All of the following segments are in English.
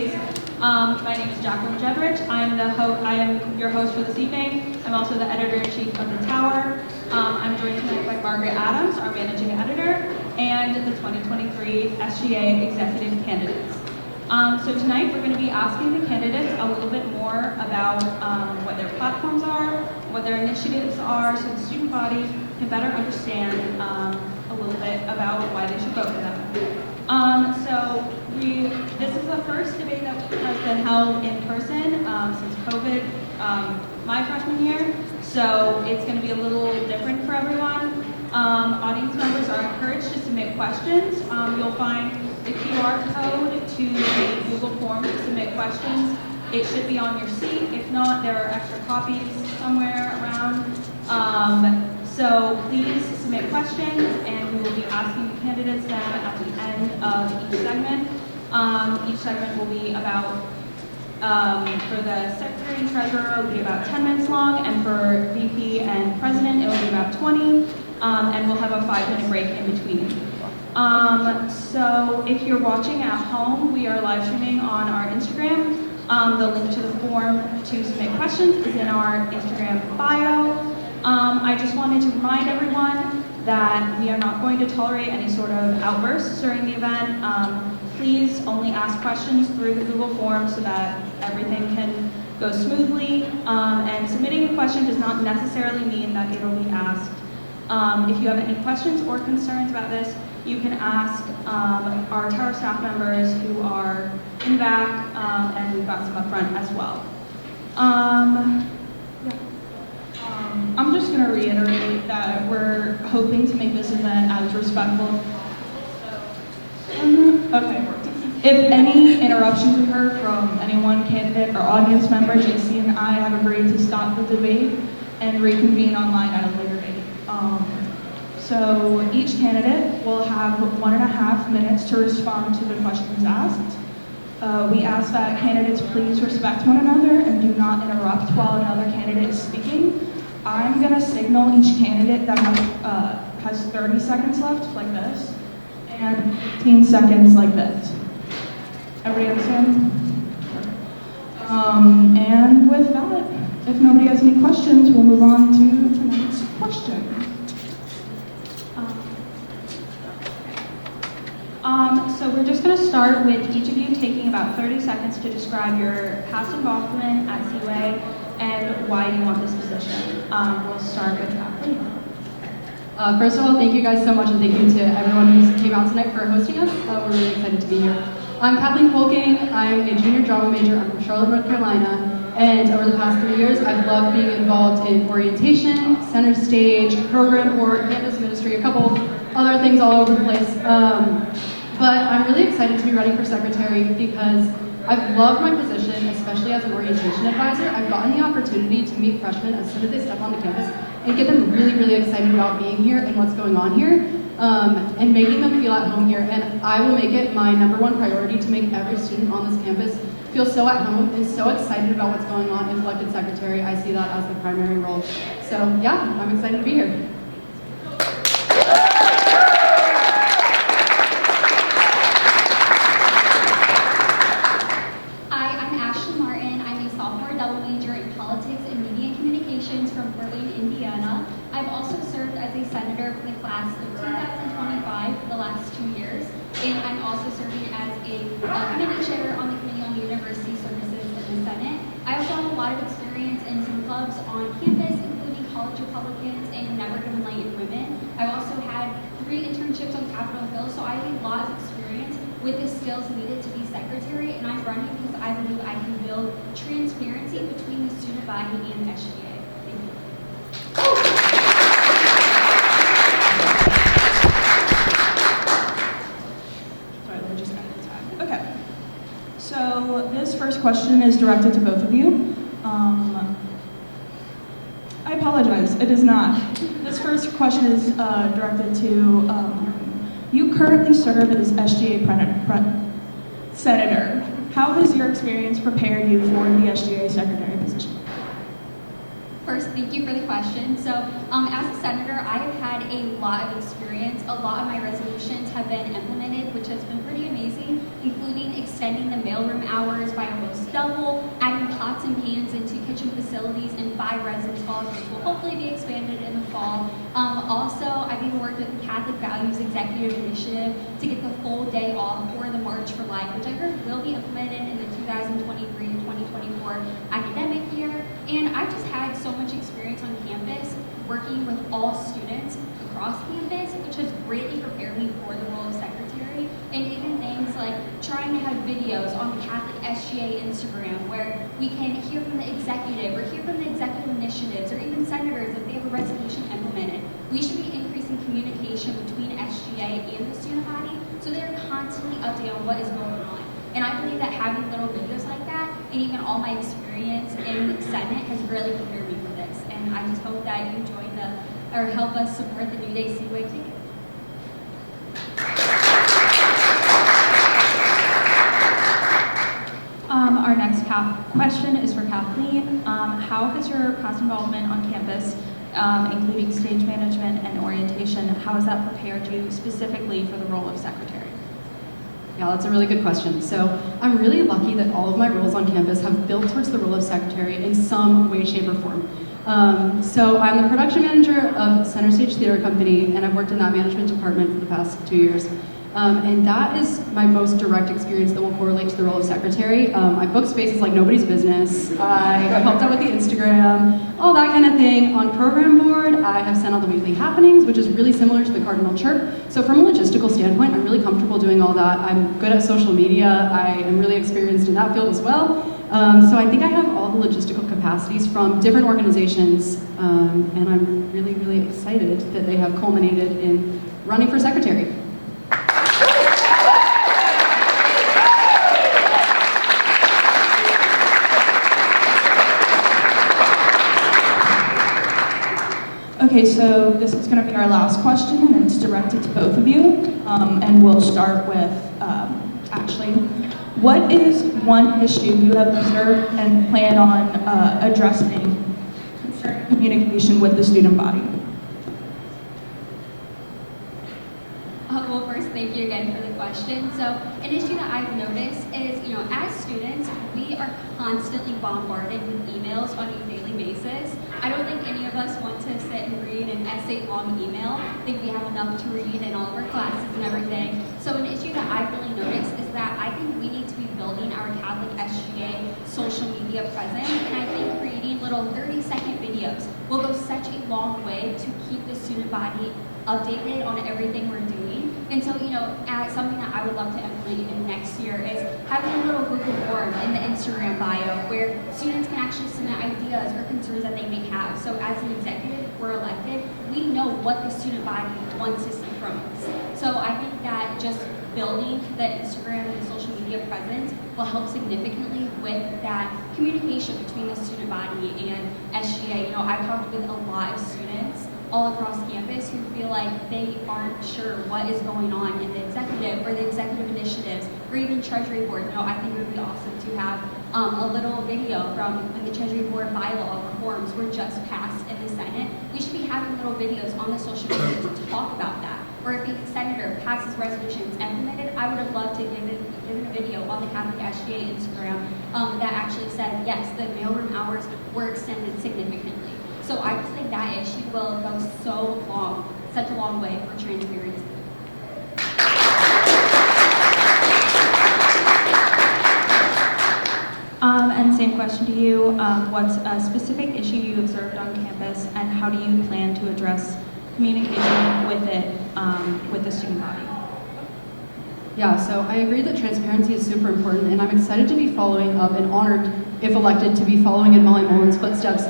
face. My name is Jacqueline Jedrich. I am your host for this evening. I'm also the editor-in-chief of The Tower. I'm joined tonight by Margaret Adams, our managing editor, and the 2023 SGA executive candidates. So tonight we're going to be asking the candidates a little bit more about what their platforms are, what their initiatives are, so the student body can better understand a little bit about why they should vote for them. This is the first debate that has been held in person since COVID, my freshman year, so it's going to be a little different for everyone. Audience members are encouraged to submit questions. You'll find the QR code to the Google form to submit questions. It should be on your seat. If not, there are extra copies somewhere around. So please submit questions, and we will be asking the candidates them at the end of each segment. Each segment will be about, for the secretary and treasurer, it will be about 10 minutes long, and for VP and president, it will be about 20, and we'll have a 5-minute break in between. So if you're watching at home, we are live streaming on our Instagram. The link to the form to submit questions is in our Instagram bio. I just wanted to remind everyone that we are not going to tolerate any sort of outbursts during the event. Please only ask questions through the Google form so that everything can go smoothly. And submitting a question does not necessarily mean that it will be asked. If you have any questions or concerns about this, you can ask our Tower staff members who are in the back, and we've got some up front as well. I'm just going to reiterate that we're hoping to make this event as respectful. Okay, it worked. If any interruptions occur from any one candidate or audience member, JC and I have agreed to stop the debate and reconvene online at a later date. So each candidate will have 1.5 minutes to respond to the questions asked. We ask that candidates please respect one another and do not interrupt while another candidate is speaking. I'm going to signal each candidate that has 30 seconds left, like this, and 15 seconds like this. Everybody understand? And with that, if nobody has any questions, we'll move on to tonight's question. So we're just going to start with each of you taking about 30 seconds to describe your past involvement at Seaway and why you want this position. We'll start with Kathleen. First of all, thank you guys so much, and thank you to everyone who came out tonight for hosting us. We're really excited to be here. I'm Kathleen Polking. I'm a junior drama major. I'm from Charlotte, North Carolina. And over the past 3 years, I've loved being involved in orientation, center stage, program board, campus ministry, a couple other things all over the place. But I'm really excited to be running for secretary because I've loved my position, especially as an orientation advisor. I've gotten the opportunity to meet freshmen as soon as they step onto campus and get them really, really excited about being here and what's going on here, and making them feel at home here. And I will make it my #1 priority to make every student on this campus feel so at home and so excited about what's going on. If elected secretary, I see that as the primary role. So yeah, I'm excited to be here. I've also served as a senator for the class of 2025 for the last 2 years, and I'm also serving as a committee chair on the Committee on University Services in the Senate. I also have a lot of experience in some clubs on campus, including College Republicans and Never Gonna Enlighten Women. I've also had 3 internships on Capitol Hill, so I have a lot of experience with the skills needed to be secretary, and I'm running because I believe I can build transparency between the student body and the SGA. Thank you. So this first question is directed to both of you. I apologize, it is not. This first question is directed to, you currently serve as SGA Senator. How has your experience prepared you for the SGA Secretary position? First, thank you for the question. So, as a senator, I have had a lot of experience. A lot of my resolutions have been implemented, which has been pretty amazing, including extending the mailroom hours by almost double, adding pots and pans into kitchen facilities in 5 residence halls, which will hopefully be expanded in the fall. Also, I've even worked with the Catholic Values Executive Initiative to get the full day off for the March for Life, which I heard will be implemented in the 2023-2024 academic year. And I've just had so much experience on campus working with all students across campus, which has greatly prepared me for the role of secretary. And even things like trying to have videos on the Catholic SGA Instagram where we can hear from the executive or hear from the executive initiatives or even senators if they have a resolution implemented. We should be increasing communication between SGA and the student body so they're constantly updated on what is going on. And I believe that having little videos like that, and even all my experience in the Senate, has really prepared me for this. And I just hope that you join or help us support the New Day Seaway ticket. Our next question is for Kathleen. How has your past involvement on campus, including stage management and orientation, how has that prepared you specifically for the role of secretary? Yeah, that's a really good question. So I'm really lucky that all of my roles on campus have built towards the role of secretary in some way, shape, or form. So I'm the production manager of Center Stage Theater Company, and I've worked in that management department for the past 2 years. And that is my most direct experience that will correlate to the role of secretary. I book spaces like nobody's business. I have helped out with the Instagram, all that kind of thing. On program board, I have sent out the weekly happenings, which is really similar to the Cardinal Chirp. So from a logistical standpoint, I'm really comfortable doing all that. I'm good at social media. I am really experienced in that field as well. So I think I have all the logistical capacities from different organizations, and I'm really, really excited that they have culminated in running for secretary. Okay, so this is going to be our last question, and it's directed to both of you. And we'll start with Ashley. What is one issue you have observed and plan on addressing concerning communication with the student body? Well, first, thank you again for the question. So, an issue that I've noticed is, as students, we are constantly bombarded with emails on a daily basis. I don't think any of us want to sit and read an essay-long email. I think we have enough to read in all of our classes and everything. So, an issue that I've really noticed is that I think we need to be building our Catholic SGA social media presence, and I think creating little 30-second videos will go such a long way to keep the student body updated on everything we're doing. And so, as something that I would love to implement in next year is having a little Google form in the Instagram bio where students can actually submit ideas or concerns that they may have. So as an executive, if we're elected, we know what the student body wants to see from us. So I think that just building the Instagram and the social media presence will help significantly with that communication between the student body and SGA. I've talked with a lot of students all across campus who feel like they aren't sure what is going on in the executive or the executive initiatives or even Treasury Board. I think it would be awesome to have a little video from when the Treasury Board bylaw reforms were just passed in the Senate. We should be having little videos on the social media to talk about that. Or if a senator passes resolutions implemented, I would have loved to give it a video on the Catholic SGA Instagram that actually said, yes, the mailroom hours were extended significantly. So I just think that issue will go such a long way for transparency. And same question to you. What's a specific issue you observed on campus, and how do you plan to address communication with it, with the student body? Yeah, so I agree that transparency is super important, and I'm excited to be following up and honored, if elected, to be following in Molly Mullen's footsteps.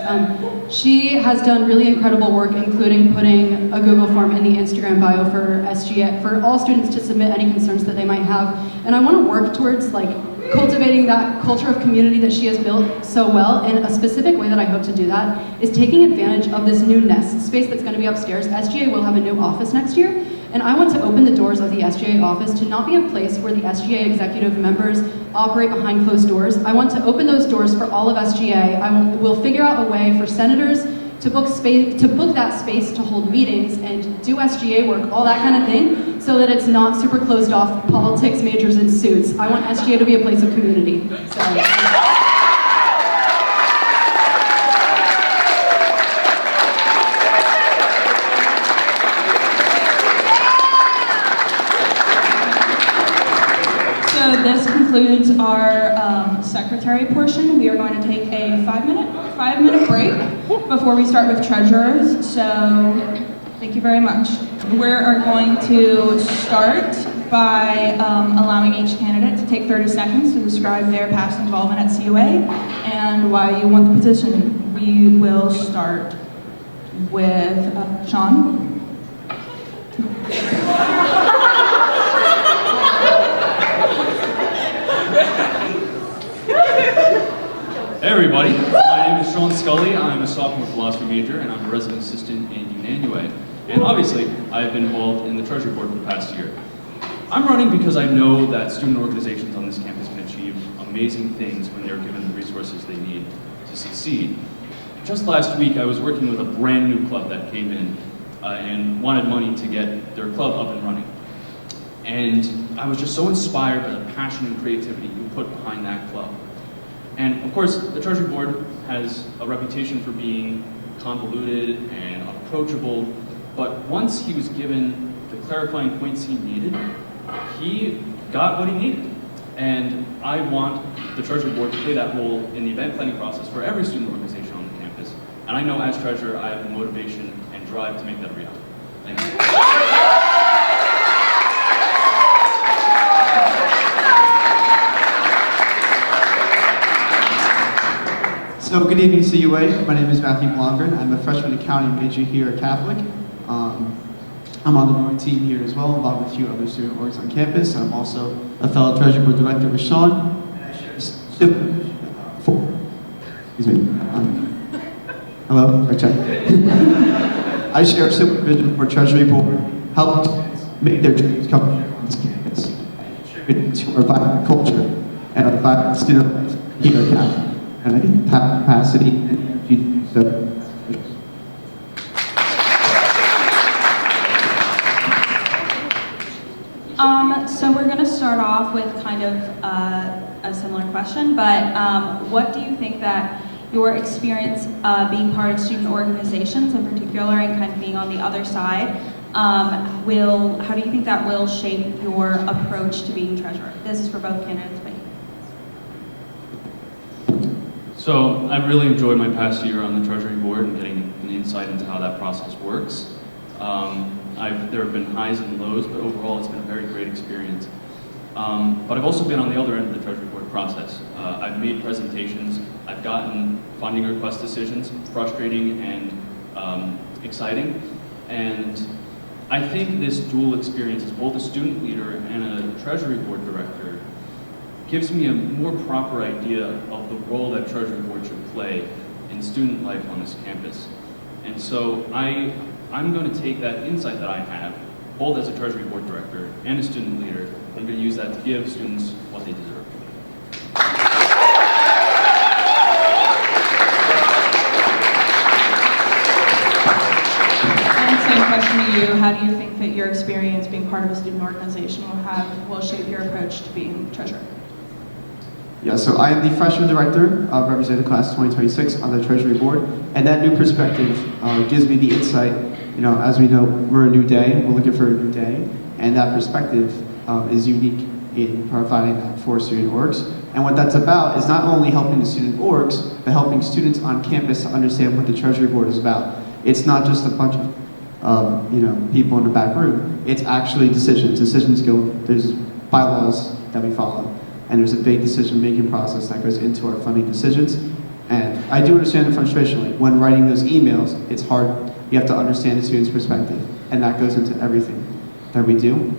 She has done really incredible work, including putting a Google form in the Instagram bio for SGA, for all students to submit any concerns that they might have. And I want to work towards cultivating that culture of community that she has built so well. And a specific way that I hope to do that is taking advantage of this new Nest space that's going to be upstairs. SGA will have a new office next year. And I want to open the doors of the SGA office to not be a place where the SGA executive members operate behind closed doors. I want to open those doors for all of SGA. We'll figure out a way for senators to book that space to hold meetings and do SGA work, all that kind of thing, so that it's not super closed off politics majors in suits. I want SGA to be a place of community. So this concludes our secretary portion. We are going to take a five-minute break before we start with treasurers. So thank you very much. We are going to start by allowing each candidate to take 30 seconds to describe their past involvement at COA and why you want the position. We will start with Sean. Hey everybody, my name is Sean Scully. I'm a sophomore philosophy major and I'm a resident assistant in UNanUA. And obviously, I've been involved in the Treasury Board for the past year. I'm running because I know that student organizations on this campus can achieve amazing things when they're given the resources they need to succeed. Just last week, I was working with a brand new club that came in and wanted money to get their club up and running. And I was just so inspired by the passion and creativity you put behind that club. And of course, the Treasury Board has a reputation for being convoluted and unapproachable, but once he was given the clarifying points he needed, he got what he needed. And I want the Treasury Board to play that role in the event planning process for every student organization on the campus. And I know as treasurer, I have the motivation and drive to make that a reality. Thank you. So good evening, CUA. My name is Matthew Blomgren. I'm a freshman accounting major here at Catholic. I'm on the rowing team here as well, involved with a few other student orgs on campus. I'm also a fellow Treasury Board Director with Sean. And I share a supervision for, excuse me. Hello, check. I share a supervision for Treasury Board, help make their dreams come true on this campus, and contribute to our vibrant culture and our vibrant student life here at Catholic. And I have capacity and energy to do so. So we're going to start off with kind of a similar question, but what do you think that your experience being part of student organizations in particular and kind of being on the other side, how do you think that will shape your approach to being treasurer? This is for both candidates, but So I've really enjoyed my past year on the Treasury Board and getting an insight into how that process works. There have been highs and lows, but overall it's been a very great experience. But I've also been on the other end of the Treasury Board process. I've made presentations, I've gotten funding request decisions, frustrating and exciting. And I think this dual experience as both a student leader and a Treasury Board director gives me a more proper idea of the role that Treasury Board should play in student life on this campus. And so I'm going to take that insight that I have, both as a Treasury Board director and a student leader, I'm going to use that to give students what they deserve. And same question to you. How do you think that your experience being part of a student organization will shape your approach to being treasurer? Yeah, so I am the freshman director representing the class 2026 on the Treasury Board, and that new perspective gives me the insight. You know, as we know, we're a new day, we're looking for a new day, and that perspective is unique in providing that for student orgs. And what that's about is not only helping the student orgs, but helping students on campus to understand what the Treasury Board is about. It's not just a bunch of people in the back room. It's actually decisions. Decisions go, there's bylaws that we follow. And there's a big decision-making process that goes into our funding decisions. And I do understand the frustration. Like when writing those emails, it's hard. You have to understand the student's perspective, and that goes into everything that we do.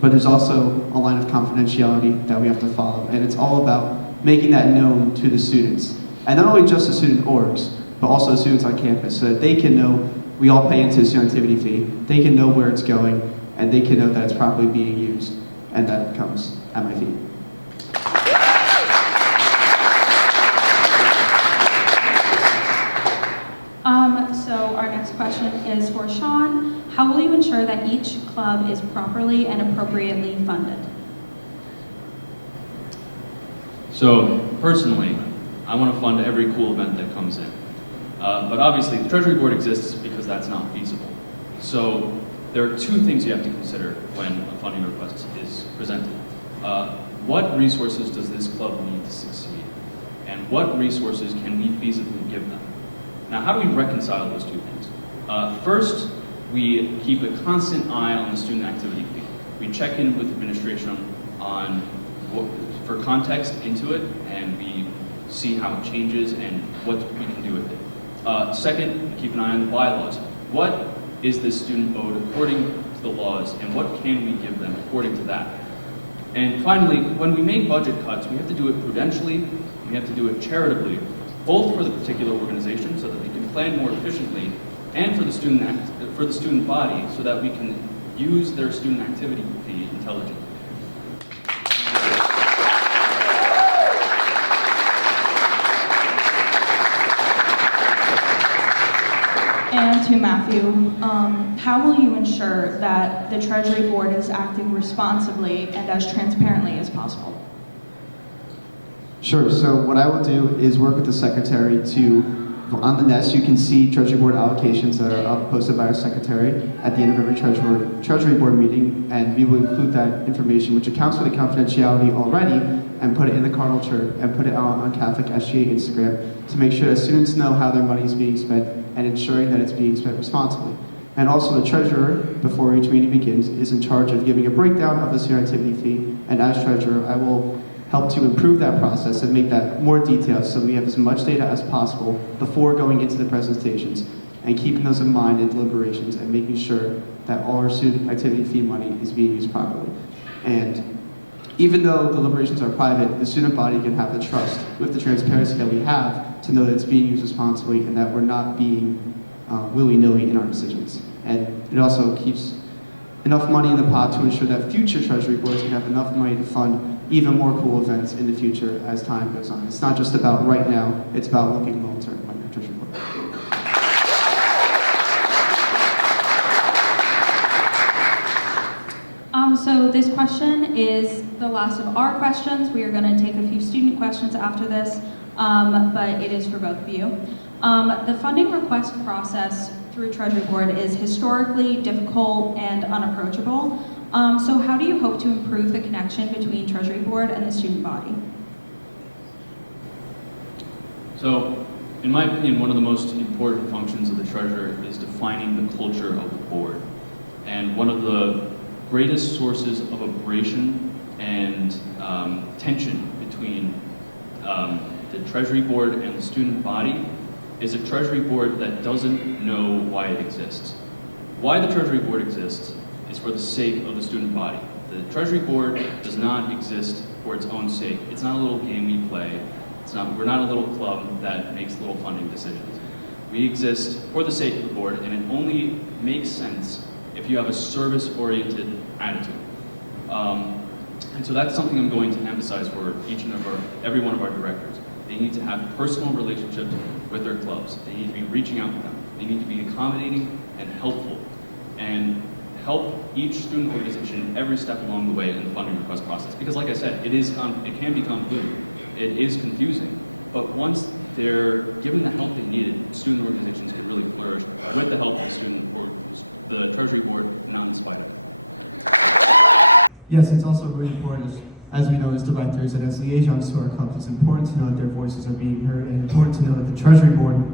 But there's also a line of confidentiality that we have to follow, and it's all about making that known to the students. And not only just the student orgs, but also the students on campus, so that they can know we all pay into a student activity fee. They can know where it's going, and they can know that it's properly being used, and that comes at my feet. So our next question is for Sean. How will you ensure that each club is properly and appropriately funded? So personally, I want to fund every cool event that comes in. But obviously, the Treasury Board exists because that's not feasible. So there are two things you have to consider when a funding request is presented. What resources does this club need to succeed? And what resources can we feasibly give them? Now, how do we reconcile those two things? First, we keep a constant eye on the student activity fee. We check in with administration on for context into it, and we see how it changes and what we can do with it. Second, we keep an eye on the bylaws. What is this student owed according to the laws, and what can we give them according to that? And finally, when we make budget cuts, we have to do it prudentially, we have to do it charitably, both for the particular organization so that they can plan more efficiently, and for the student body so that we can use their student activity fee intelligently. And to Matthew, how will you ensure that the Treasury Board is acting responsibly and as transparently as possible? Sure, so what I will do is work with the secretary on the nest you can see Treasury Board allocations that are up posted by our secretary at the end of every Treasury Board meeting, and we will include that information, which accounts for the confidentiality already, and put it in the Cardinal Church and put it on Catholic SGA Instagram to make sure that students know how their money is being spent and ensuring that it's being spent responsibly. And also the treasurer, before each meeting begins, is in charge of giving a breakdown of the student activity fee, and as treasurer, I will help to improve that process and make that more detailed so we have as much data as possible before going into the presentations, and keeping those in mind in deliberations and making sure that all our student activity fee money is being used properly. And even though deliberations are private, the student body can have the trust with the transparency that we have to know that it's being used responsibly and that we're not being willy-nilly in our decisions. And it also keeps enough money in the pot to ensure that future Treasury Boards can have enough money to fund even more cool events in the future as time goes on. It's not just about right now, it's about looking long-term like your Treasury Board. So this question is the last of our questions. We are going to take a few student questions after this, but it is for both of you. The funding request process through Treasury Board is historically difficult and unapproachable. So how do you hope to improve the connection between Treasury Board and the student body? So, in my opinion, one of the most important functions of the treasurer is defining the culture of the board. And one of the greatest sources of abrasion and tension between the Treasury Board and the student body is a Treasury Board that doesn't know why it exists. Why the Treasury Board exists is for the sake of the student body. The Treasury Board does not exist for its own sake. It's not a little game we play. We're not a little club that makes little funding decisions. We exist for the sake of the board, and it only makes sense if you have a service-oriented attitude. And so that's something I'm going to emphasize for every one of our directors. They need to have personal relationships with their clubs. They need to be reaching out to them. They need to be accommodating and helpful, and help each student organization every step along the way in the funding request process. Because like I said, it can be convoluted. It is confusing. But once they're given the help they needed, student organizations can really flourish with the help of the Treasury Board, not in spite of it. Yes, it's also really important, as we know as directors and as liaisons to our clubs, it's important to know that their voices are being heard, and important to know that the Treasury Board,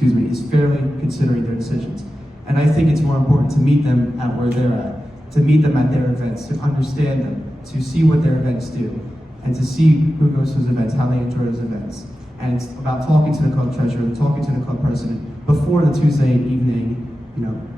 is fairly considering their decisions. And I think it's more important to meet them at where they're at, to meet them at their events, to understand them, to see what their events do, and to see who goes to those events, how they enjoy those events. And it's about talking to the club treasurer, talking to the club president before the Tuesday evening.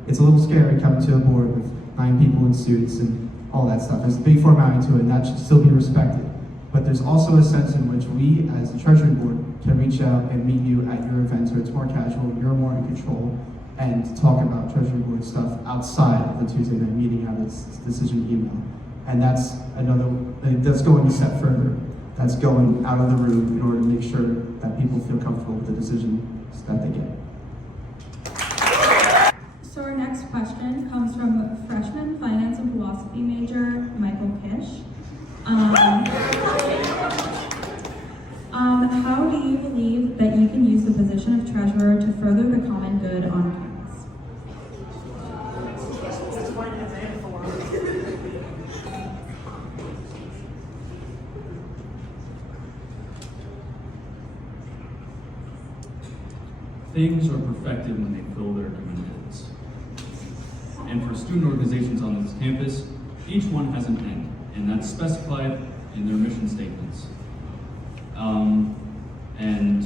It's a little scary coming to a board with 9 people in suits and all that stuff. There's a big formality to it, and that should still be respected. But there's also a sense in which we, as the Treasury Board, can reach out and meet you at your events where it's more casual, you're more in control, and talk about Treasury Board stuff outside of the Tuesday night meeting on this decision email. And that's going a step further. That's going out of the room in order to make sure that people feel comfortable with the decisions that they get. So our next question comes from freshman finance and philosophy major Michael Kish. How do you believe that you can use the position of treasurer to further the common good on campus? Things are perfected when they fill their given ends. And for student organizations on this campus, each one has an end, and that's specified in their mission statements. And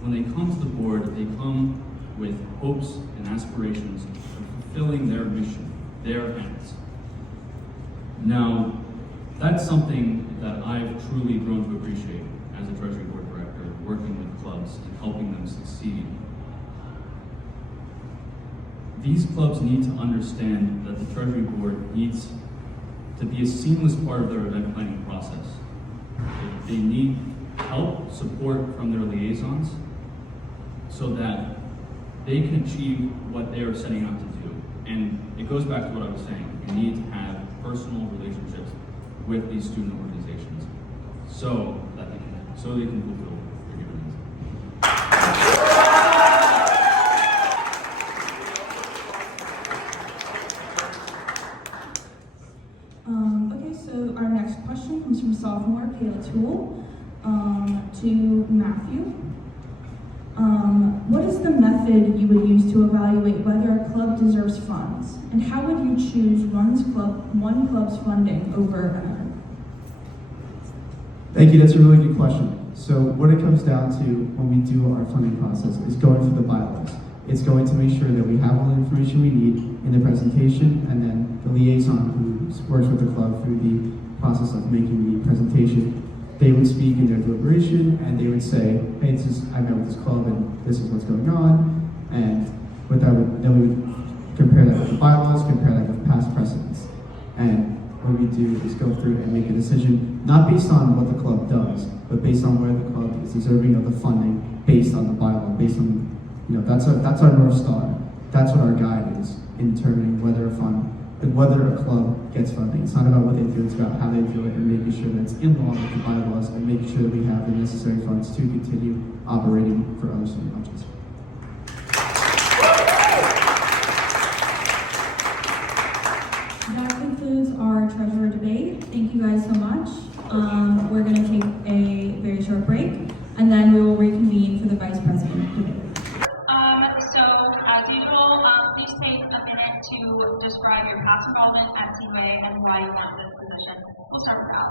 when they come to the board, they come with hopes and aspirations of fulfilling their mission, their ends. Now, that's something that I've truly grown to appreciate as a Treasury Board Director, working with clubs and helping them succeed. These clubs need to understand that the Treasury Board needs to be a seamless part of their event planning process. They need help, support from their liaisons so that they can achieve what they are setting out to do. And it goes back to what I was saying. You need to have personal relationships with these student organizations so they can fulfill their given Okay, so our next question comes from sophomore Kayla Toole to Matthew. What is the method you would use to evaluate whether a club deserves funds? And how would you choose one club's funding over another? Thank you, that's a really good question. So what it comes down to when we do our funding process is going through the bylaws. It's going to make sure that we have all the information we need in the presentation, and then the liaison who works with the club through the process of making the presentation, they would speak in their deliberation and they would say, hey, I met with this club and this is what's going on, and then we would compare that with the bylaws, compare that with past precedents. And what we do is go through and make a decision, not based on what the club does, but based on where the club is deserving of the funding, based on the bylaw, based on, that's our North Star. That's what our guide is in determining whether a club gets funding. It's not about what they do, it's about how they do it and making sure that it's in line with the bylaws and making sure that we have the necessary funds to continue operating for other student budgets. That concludes our treasurer debate. Thank you guys so much. We're going to take a very short break, and then we will reconvene for the vice president debate. So, as usual, please take a minute to describe your past involvement at CUA and why you want this position. We'll start with Al.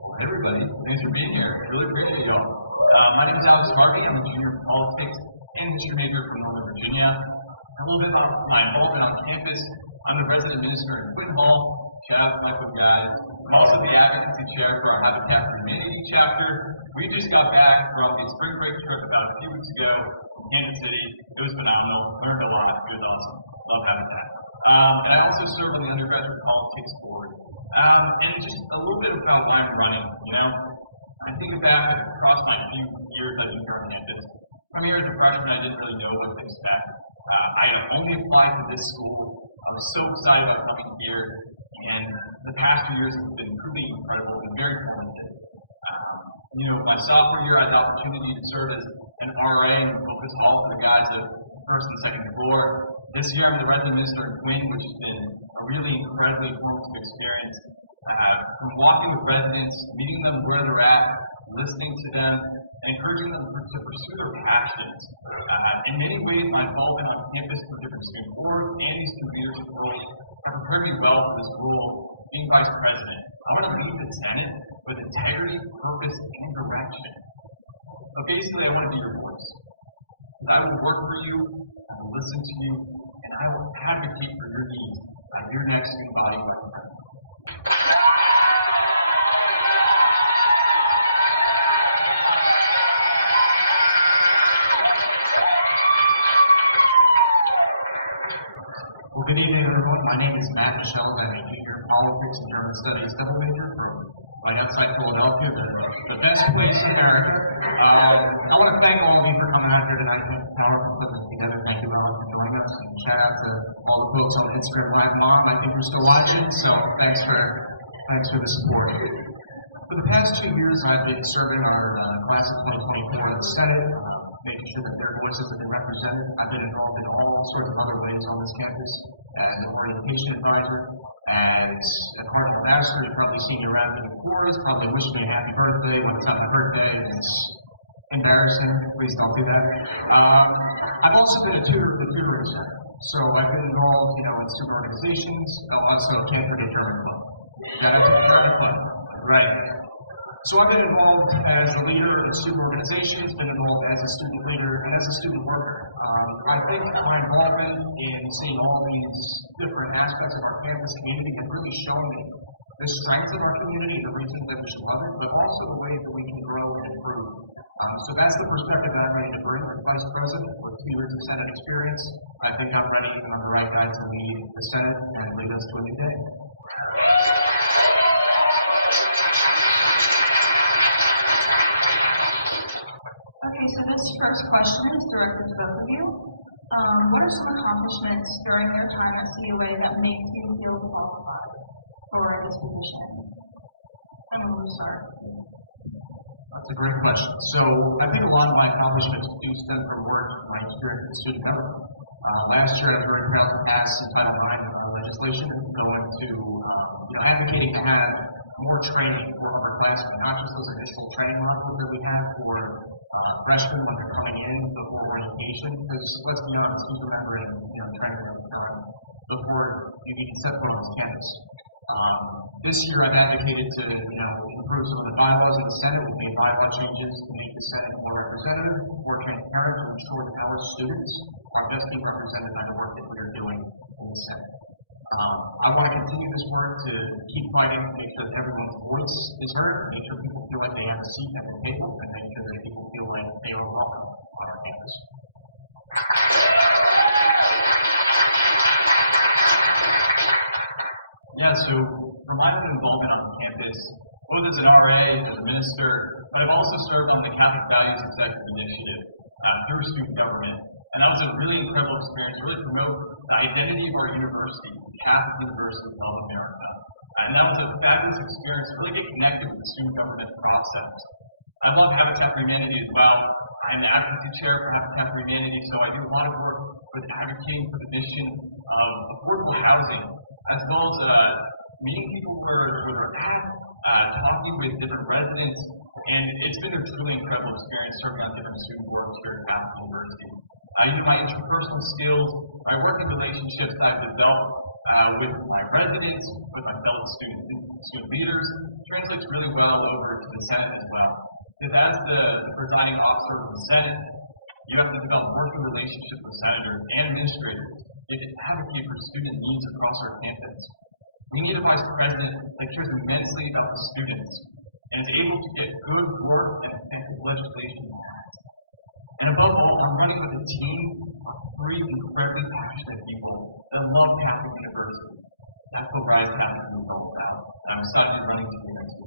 Well, hey everybody, thanks for being here. Really appreciate y'all. My name is Alex Harvey. I'm a junior politics and history major from Northern Virginia. A little bit about my involvement on campus. I'm the resident minister in Quinn Hall. Shout out to my good guys. I'm also the advocacy chair for our Habitat for Humanity chapter. We just got back from a spring break trip about a few weeks ago from Kansas City. It was phenomenal. Learned a lot. It was awesome. Love Habitat. And I also serve on the undergraduate politics board. And just a little bit about why I'm running. I think back across my few years I've been here on campus. Coming here as a freshman, I didn't really know what to expect. I had only applied to this school. I was so excited about coming here, and the past 2 years have been truly incredible and very formative. My sophomore year, I had the opportunity to serve as an RA in Focus Hall for the guys of first and second floor. This year, I'm the resident minister in Quinn, which has been a really incredibly formative experience. From walking with residents, meeting them where they're at, listening to them, and encouraging them to pursue their passions. In many ways, my involvement on campus through different student boards and these student leadership roles have prepared me well for this role, being vice president. I want to lead the Senate with integrity, purpose, and direction. But basically, I want to be your voice. Because I will work for you, I will listen to you, and I will advocate for your needs as your next student body vice president. Good evening, everyone. My name is Matt Michels. I'm a junior politics and German studies double major from right outside Philadelphia, the best place in America. I want to thank all of you for coming out here tonight. Thank you, Tower, for putting this together. Thank you, Ellen, for joining us. And shout out to all the folks on Instagram Live. Mom, I think you're still watching, so thanks for the support. For the past 2 years, I've been serving our class of 2024 in the Senate, making sure that their voices have been represented. I've been involved in all sorts of other ways on this campus as an orientation advisor, as a Cardinal Ambassador. You've probably seen me around in the chorus, probably wished me a happy birthday when it's not my birthday, and it's embarrassing. Please don't do that. I've also been a tutor at the tutoring center. So I've been involved, in student organizations. Also, can't forget German Club. Shout out to the German Club. Right. So I've been involved as a leader of student organizations, been involved as a student leader, and as a student worker. I think my involvement in seeing all these different aspects of our campus community have really shown me the strengths of our community and the reasons that we should love it, but also the ways that we can grow and improve. So that's the perspective that I'm ready to bring as Vice President with 2 years of Senate experience. I think I'm ready and I'm the right guy to lead the Senate and lead us to a new day. Okay, so this first question is directed to both of you. What are some accomplishments during your time at CUA that makes you feel qualified for this position? Someone will start. That's a great question. So I think a lot of my accomplishments do stem from work, my experience in student government. Last year, I was very proud to pass Title IX legislation and go into advocating to have more training for upperclassmen, not just those additional training modules that we have for freshmen when they're coming in before orientation. Because let's be honest, who's remembering training that was done before you even set foot on this campus? This year, I've advocated to improve some of the bylaws in the Senate. We've made bylaw changes to make the Senate more representative, more transparent, to ensure that our students are best being represented by the work that we're doing in the Senate. I want to continue this work to keep fighting, make sure that everyone's voice is heard, make sure people feel like they have a seat at the table, and make sure that people feel like they are welcome on our campus. Yeah, so for my own involvement on campus, both as an RA, as a minister, but I've also served on the Catholic Values Executive Initiative through student government. And that was a really incredible experience, really promote the identity of our university, Catholic University of America. And that was a fabulous experience to really get connected with the student government process. I love Habitat for Humanity as well. I'm the advocacy chair for Habitat for Humanity, so I do a lot of work with advocating for the mission of affordable housing, as well as meeting people where they're at, talking with different residents, and it's been a truly incredible experience serving on different student boards here at Catholic University. My interpersonal skills, my working relationships that I've developed with my residents, with my fellow student leaders, translates really well over to the Senate as well. Because as the presiding officer of the Senate, you have to develop working relationships with senators and administrators. You have to advocate for student needs across our campus. We need a vice president that cares immensely about the students and is able to get good work and effective legislation passed. And above all, I'm running with a team of 3 incredibly passionate people that love Catholic University. That's what Rise Catholic is all about. And I'm excited to be running today next to you.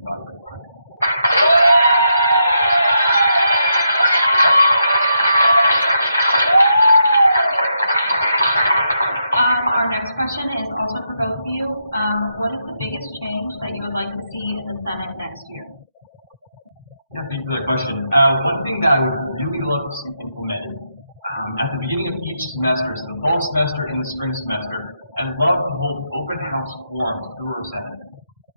Our next question is also for both of you. What is the biggest change that you would like to see in the Senate next year? Yeah, thank you for that question. One thing that I would really love to see implemented at the beginning of each semester, so the fall semester and the spring semester, I'd love to hold open house forums through our Senate.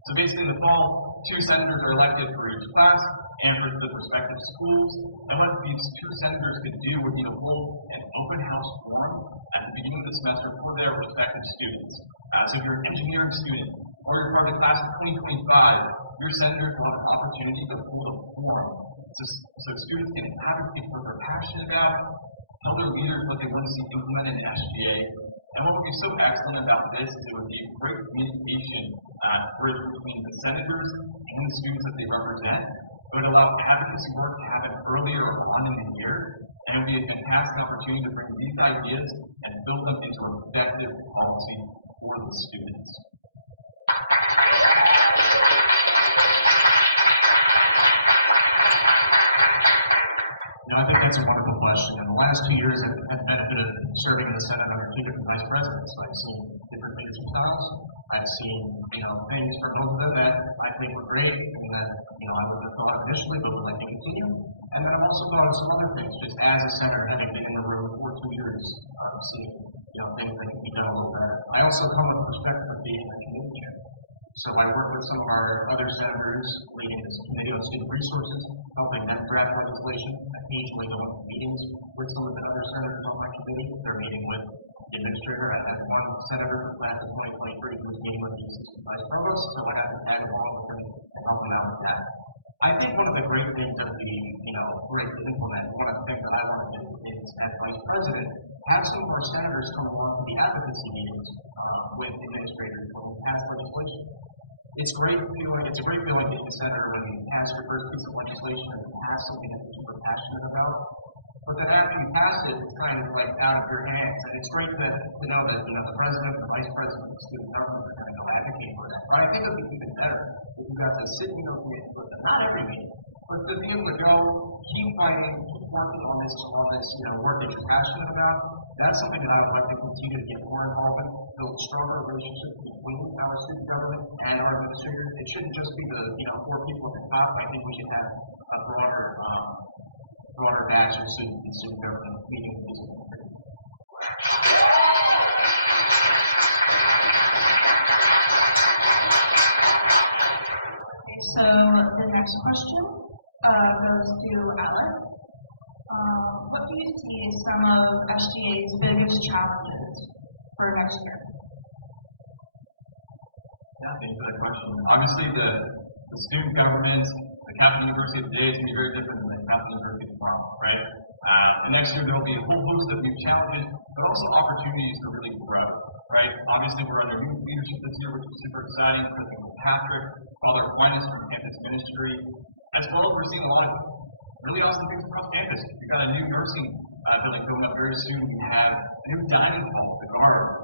So basically in the fall, 2 senators are elected for each class and for the respective schools. And what these 2 senators could do would be to hold an open house forum at the beginning of the semester for their respective students. So if you're an engineering student or you're part of the class of 2025, your senators will have an opportunity to hold a forum so students can advocate what they're passionate about, tell their leaders what they want to see implemented in SGA. And what would be so excellent about this is it would be a great communication bridge between the senators and the students that they represent. It would allow advocacy work to happen earlier on in the year, and it would be a fantastic opportunity to bring these ideas and build them into effective policy for the students. I think that's a wonderful question. In the last 2 years, I've had the benefit of serving in the Senate under 2 different vice presidents. So I've seen different leadership styles. I've seen, things from both of them that I think were great and that, I wouldn't have thought of initially, but would like to continue. And then I've also thought of some other things, just as a senator, having been in the room for 2 years, seeing, things that can be done a little better. I also come with the perspective of being a committee chair. So I work with some of our other senators leading this committee on student resources, helping them draft legislation, occasionally going to meetings with some of the other senators on my committee. They're meeting with the administrator. I had one senator from class of 2023 who was meeting with the assistant vice provost, so I got to tag along with him and help him out with that. I think one of the great things that would be, great to implement, one of the things that I want to do is, as vice president, have some of our senators come along to the advocacy meetings with administrators when we pass legislation. It's a great feeling being a senator when you pass your first piece of legislation and you pass something that you're super passionate about. But then after you pass it, it's kind of like out of your hands. And it's great to know that, the president, the vice president, the student government are going to go advocate for that. But I think it would be even better if you got to sit in those meetings with them, not every meeting, but to be able to go, keep fighting, keep working on this, work that you're passionate about. That's something that I would like to continue to get more involved in, build stronger relationships between our student government and our administrators. It shouldn't just be the, 4 people at the top. I think we should have a broader batch of students and student government meeting with these administrators. Okay, so the next question goes to Alex. What do you see as some of SGA's biggest challenges for next year? Yeah, thank you for that question. Obviously, the student government, the Catholic University of today is going to be very different than the Catholic University of tomorrow, right? And next year there will be a whole host of new challenges, but also opportunities to really grow, right? Obviously, we're under new leadership this year, which is super exciting. President Patrick, Father Aquinas from campus ministry, as well as we're seeing a lot of really awesome things across campus. We've got a new nursing building going up very soon. We have a new dining hall, the Guard,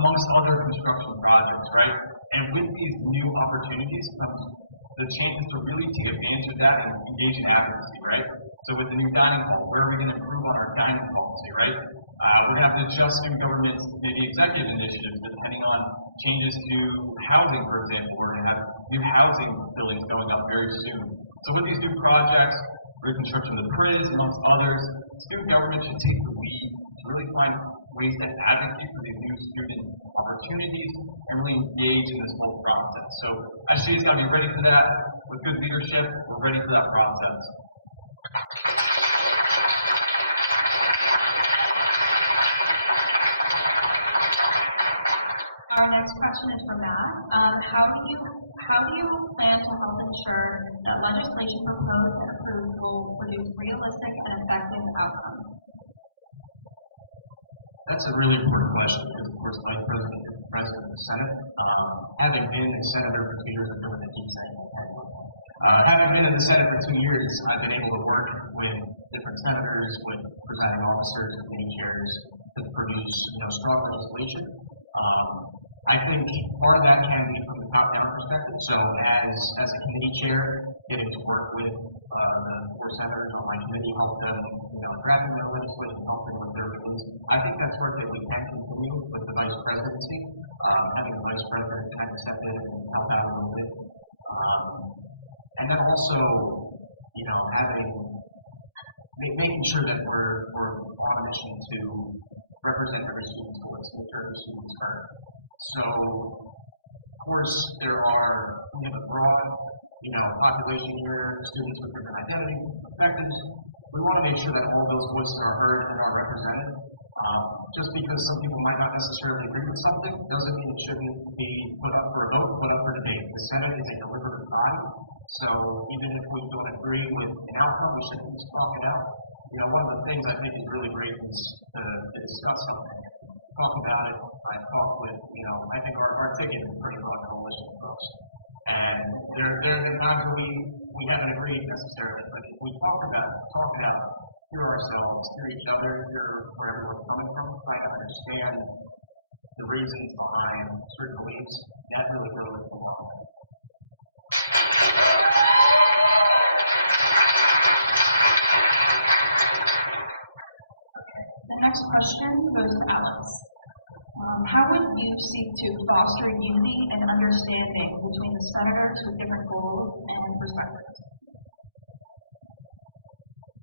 amongst other construction projects, right? And with these new opportunities comes the chances to really take advantage of that and engage in advocacy, right? So with the new dining hall, where are we going to improve on our dining policy, right? We're going to have to adjust student government, maybe executive initiatives, depending on changes to housing, for example. We're going to have new housing buildings going up very soon. So with these new projects, reconstruction of the PRIS, amongst others, student government should take the lead to really find ways to advocate for these new student opportunities and really engage in this whole process. So SGA's got to be ready for that. With good leadership, we're ready for that process. Our next question is for Matt. How do you plan to help ensure that legislation proposed and approved will produce realistic and effective outcomes? That's a really important question because, of course, Vice President is the President of the Senate. Having been a senator for 2 years, I feel like I keep saying that. Having been in the Senate for 2 years, I've been able to work with different senators, with presiding officers, committee chairs to produce, strong legislation. I think part of that can be from the top-down perspective. So as a committee chair, getting to work with the 4 senators on my committee, help them, drafting their legislation, help them with their bills. I think that's work that we can continue with the vice presidency, having the vice president kind of step in and help out a little bit. And then also, making sure that we're on a mission to represent every student's voice, make sure every student is heard. So, of course, we have a broad, population here, students with different identities, perspectives. We want to make sure that all those voices are heard and are represented. Just because some people might not necessarily agree with something doesn't mean it shouldn't be put up for a vote, put up for debate. The Senate is a deliberative body, so even if we don't agree with an outcome, we should at least talk it out. One of the things I think is really great is to discuss something, talk about it. I've talked with, I think our ticket is a pretty broad coalition of folks. And there have been times where we haven't agreed necessarily, but if we talk about it, talk it out, hear ourselves, hear each other, hear where everyone's coming from, try to understand the reasons behind certain beliefs. That really goes a long way. The next question goes to Alex. How would you seek to foster unity and understanding between the senators with different goals and perspectives?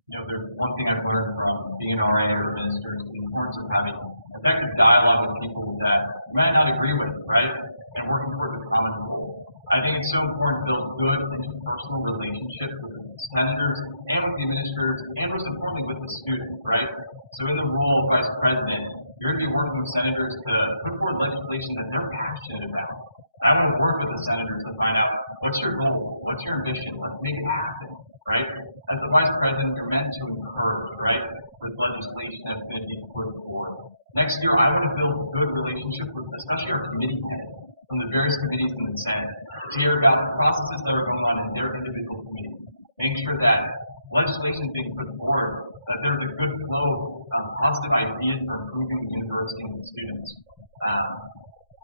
You know, there's one thing I've learned from being an RA or a minister is the importance of having effective dialogue with people that you might not agree with, right? And working towards a common goal. I think it's so important to build good interpersonal relationships with the senators and with the administrators and most importantly with the students, right? So in the role of vice president, you're going to be working with senators to put forward legislation that they're passionate about. And I want to work with the senators to find out what's your goal, what's your ambition, let's make it happen, right? As the vice president, you're meant to encourage, right, with legislation that's going to be put forward. Next year, I want to build good relationships with especially our committee heads from the various committees in the Senate to hear about the processes that are going on in their individual committees. Make sure that legislation is being put forward, that there's a good flow of positive ideas for improving the university and the students.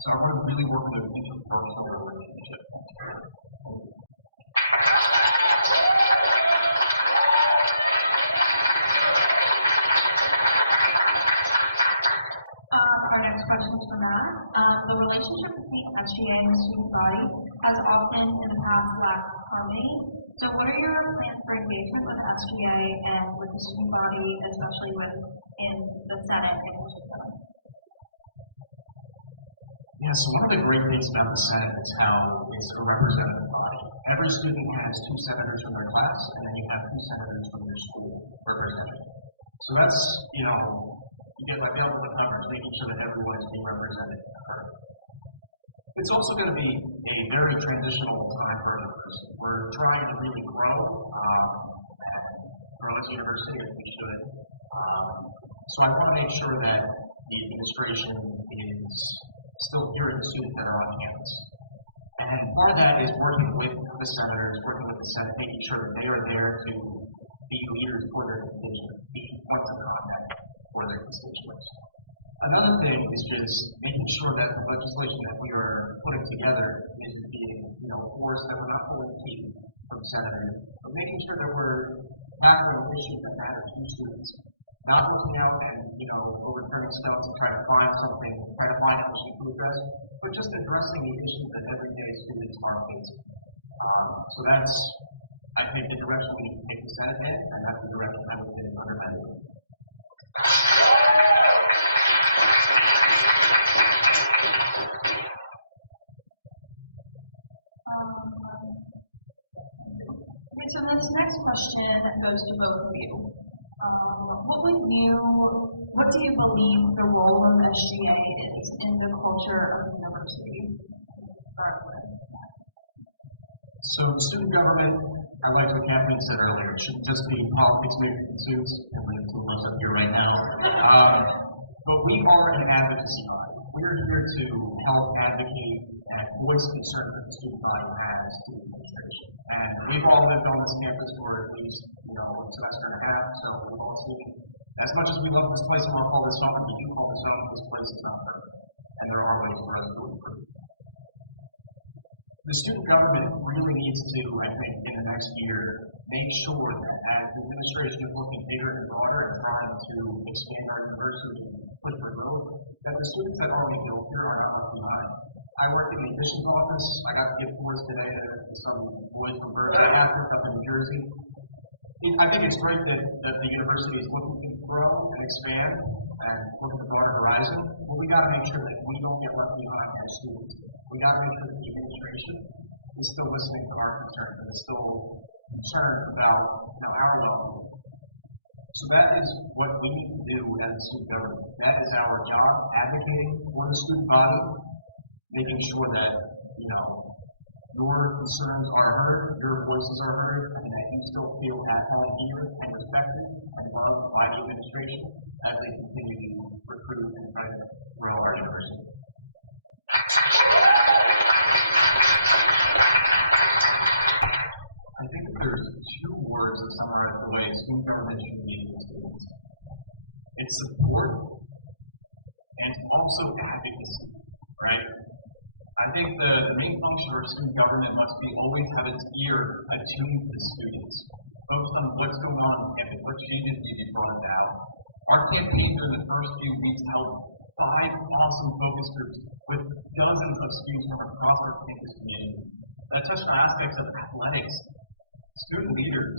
So I want to really work on those interpersonal relationships. Thank you. Our next question is for Matt. The relationship between SGA and the student body has often in the past lacked harmony. So what are your plans for engagement with the SGA and with the student body, especially in the Senate in particular? Yeah, so one of the great things about the Senate is how it's a representative body. Every student has 2 senators from their class, and then you have 2 senators from your school represented. So that's, you get like double the coverage, making sure that everyone is being represented and heard. It's also going to be a very transitional time for our university. We're trying to really grow and grow as a university as we should. So I want to make sure that the administration is still hearing the students that are on campus. And part of that is working with the senators, working with the Senate, making sure that they are there to be leaders for their constituents, be points of contact for their constituents. Another thing is just making sure that the legislation that we are putting together isn't being, forced, that we're not pulling teeth from senators, but making sure that we're tackling issues that matter to students. Not looking out and, overturning stones and trying to find something, trying to find an issue to address, but just addressing the issues that everyday students are facing. So that's, I think, the direction we need to take the Senate in, and that's the direction I would take under my leadership. Okay, so this next question goes to both of you. What do you believe the role of SGA is in the culture of the university? Start with. So the student government, I liked what Kathleen said earlier, it shouldn't just be politics making suits, and we have 2 of us up here right now. But we are an advocacy body. We are here to help advocate and voice concerns that the student body has to the administration. And we've all lived on this campus for at least, a semester and a half, so we've all seen, as much as we love this place and want to call this home, and we do call this home, this place is not perfect. And there are ways for us to improve. The student government really needs to, I think, in the next year, make sure that as the administration is looking bigger and broader and trying to expand our university and push for growth, that the students that already built here are not left behind. I work in the admissions office. I got to give tours today to some boys from Berkeley Catholic up in New Jersey. I think it's great that the university is looking to grow and expand and look at the broader horizon, but we got to make sure that we don't get left behind as students. We got to make sure that the administration is still listening to our concerns and is still concerned about our well-being. So that is what we need to do as a student government. That is our job, advocating for the student body, making sure that your concerns are heard, your voices are heard, and that you still feel at home here and respected and loved by the administration as they continue to recruit and try to grow our university. I think that there's two words that summarize the way student government should engage with students. It's support and also advocacy, right? I think the main function of our student government must be always have its ear attuned to the students, focused on what's going on campus, what changes need to be brought about. Our campaign during the first few weeks held 5 awesome focus groups with dozens of students from across our campus community that touched on aspects of athletics, student leaders,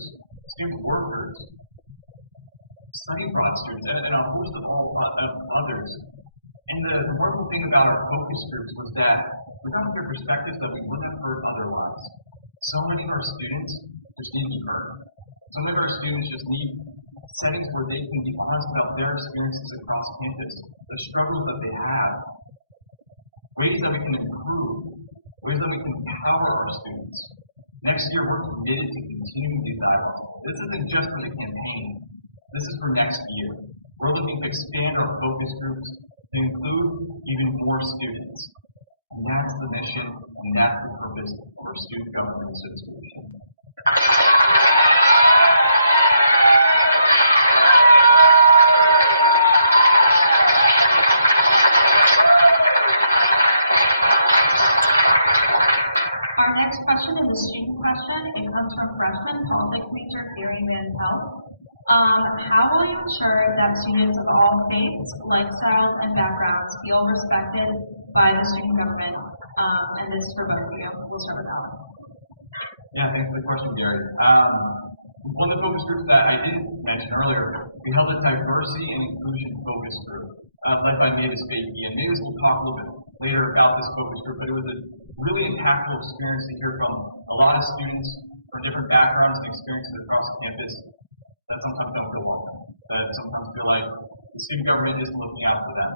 student workers, study abroad students, and a host of others. And the wonderful thing about our focus groups was that we got to hear perspectives that we wouldn't have heard otherwise. So many of our students just need to be heard. So many of our students just need settings where they can be honest about their experiences across campus, the struggles that they have, ways that we can improve, ways that we can empower our students. Next year, we're committed to continuing these dialogues. This isn't just for the campaign. This is for next year. We're looking to expand our focus groups to include even more students. And that's the mission, and that's the purpose of our Student Government Association. Our next question is a student question. It comes from freshman politics major Gary Van Pelt. How will you ensure that students of all faiths, lifestyles, and backgrounds feel respected by the student government? And this is for both of you. We'll start with Alex. Yeah, thanks for the question, Gary. One of the focus groups that I didn't mention earlier, we held a diversity and inclusion focus group led by Mavis Bakey. And Mavis will talk a little bit later about this focus group, but it was a really impactful experience to hear from a lot of students from different backgrounds and experiences across campus that sometimes don't feel welcome, that sometimes feel like the student government isn't looking out for them.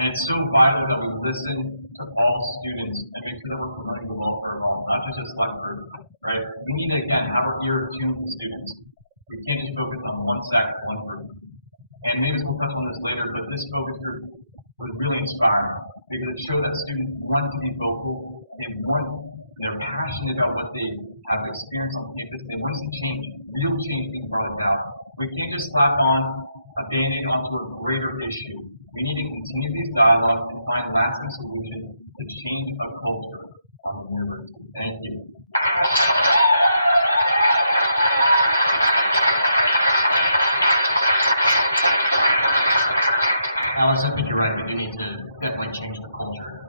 And it's so vital that we listen to all students and make sure that we're promoting the welfare of all, not just a select group, right? We need to, again, have our ear tuned to students. We can't just focus on one sect, one group. And maybe we'll touch on this later, but this focus group was really inspiring because it showed that students want to be vocal, they're passionate about what they have experienced on campus, they want some change, real change being brought about. We can't just slap on a Band-Aid onto a greater issue. We need to continue these dialogues and find lasting solutions to change a culture on the university. Thank you. Alex, I think you're right. We do need to definitely change the culture.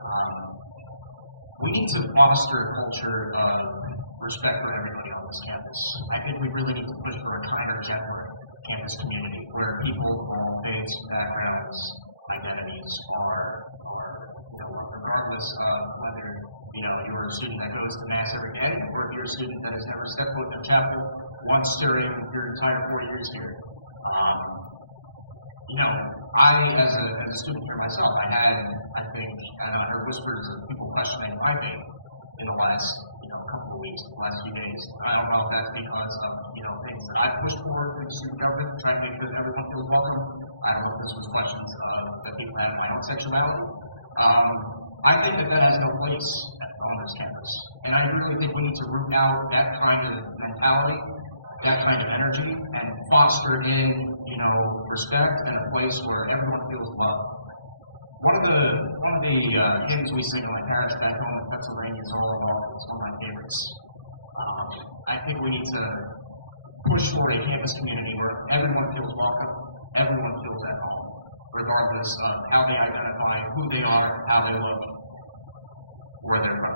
We need to foster a culture of respect for everybody on this campus. I think we really need to push for a kinder, gentler campus community where people of all faiths, backgrounds, identities are regardless of whether you're a student that goes to mass every day or if you're a student that has never stepped foot in a chapel once during your entire 4 years here. I, as a student here myself, I heard whispers of people questioning my faith in the last, couple of weeks, the last few days. I don't know if that's because of, things that I've pushed for through the student government to try to make sure that everyone feels welcome. I don't know if this was questions that people had of my own sexuality. I think that has no place on this campus. And I really think we need to root out that kind of mentality, that kind of energy, and foster in, respect and a place where everyone feels loved. One of the hymns we sing in my parish back home in Pennsylvania is All Are Welcome. It's one of my favorites. I think we need to push for a campus community where everyone feels welcome, everyone feels at home, regardless of how they identify, who they are, how they look, where they're from.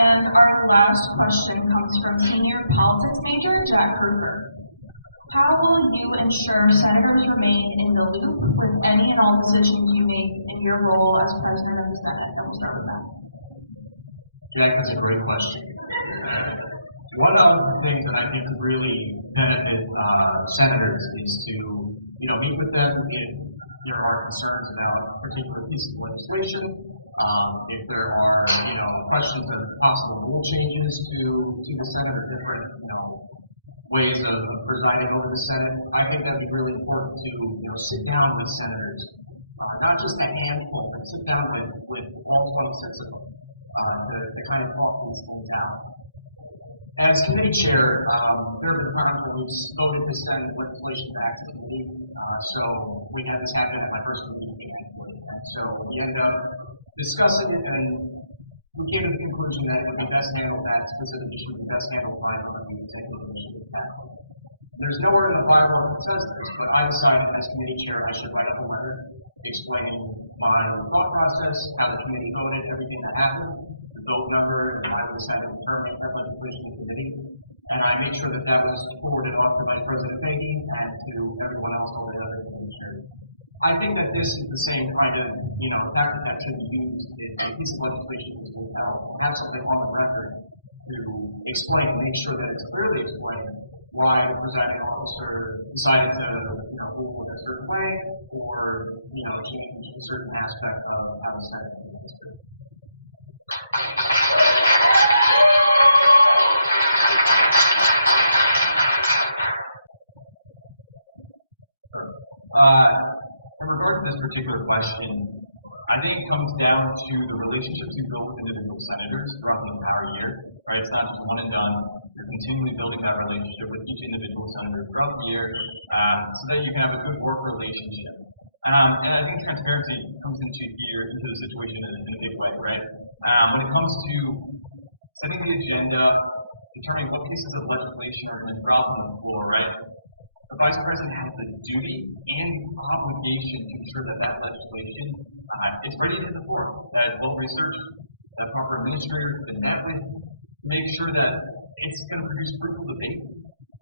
And our last question comes from senior politics major Jack Kruger. How will you ensure senators remain in the loop with any and all decisions you make in your role as president of the Senate? And we'll start with that. Jack, that's a great question. One of the things that I think could really benefit senators is to, meet with them if there are concerns about particular pieces of legislation. If there are, questions of possible rule changes to the Senate or different, ways of presiding over the Senate. I think that'd be really important to sit down with senators, not just a handful, but sit down with all 26 of them to kind of talk these things out. As committee chair, there have been times when we've voted to send legislation back to committee. So we had this happen at my first meeting actually, and so we ended up discussing it, and we came to the conclusion that it would be best handled, that specific issue would be best handled by one of the executive initiative faculty. There's nowhere in the bylaw that says this, but I decided as committee chair I should write up a letter explaining my thought process, how the committee voted, everything that happened, the vote number, and why we decided to terminate that legislation in committee. And I made sure that that was forwarded off to Vice President Fahey and to everyone else, all the other committee chairs. I think that this is the same kind of, fact that should be used if a piece of legislation is withheld. Have something on the record to explain, make sure that it's clearly explained why the presiding officer decided to, rule in a certain way or, change a certain aspect of how the Senate is administered. In regard to this particular question, I think it comes down to the relationships you build with individual senators throughout the entire year. Right? It's not just one and done. You're continually building that relationship with each individual senator throughout the year, so that you can have a good work relationship. And I think transparency comes into the situation in a big way, right? When it comes to setting the agenda, determining what pieces of legislation are going to drop on the floor, right? The Vice President has the duty and the obligation to ensure that that legislation is ready to hit the floor, that it's well researched, that proper administrators have been met with, to make sure that it's going to produce fruitful debate,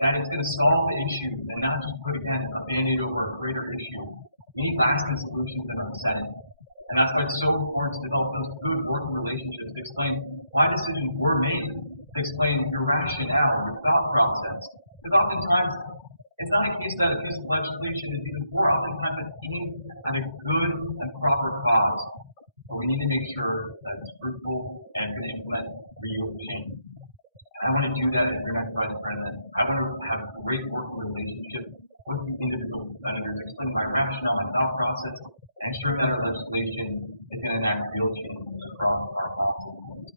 that it's going to solve the issue and not just put, again, a band-aid over a greater issue. We need lasting solutions in our Senate. And that's why it's so important to develop those good working relationships, to explain why decisions were made, to explain your rationale, your thought process. Because oftentimes, it's not a case that a piece of legislation is even for. Oftentimes it's aimed at a good and proper cause. But we need to make sure that it's fruitful and going to implement real change. And I want to do that as your next Vice President. I want to have a great working relationship with the individual senators, explaining my rationale, my thought process, and ensuring that our legislation is going to enact real change across our offices.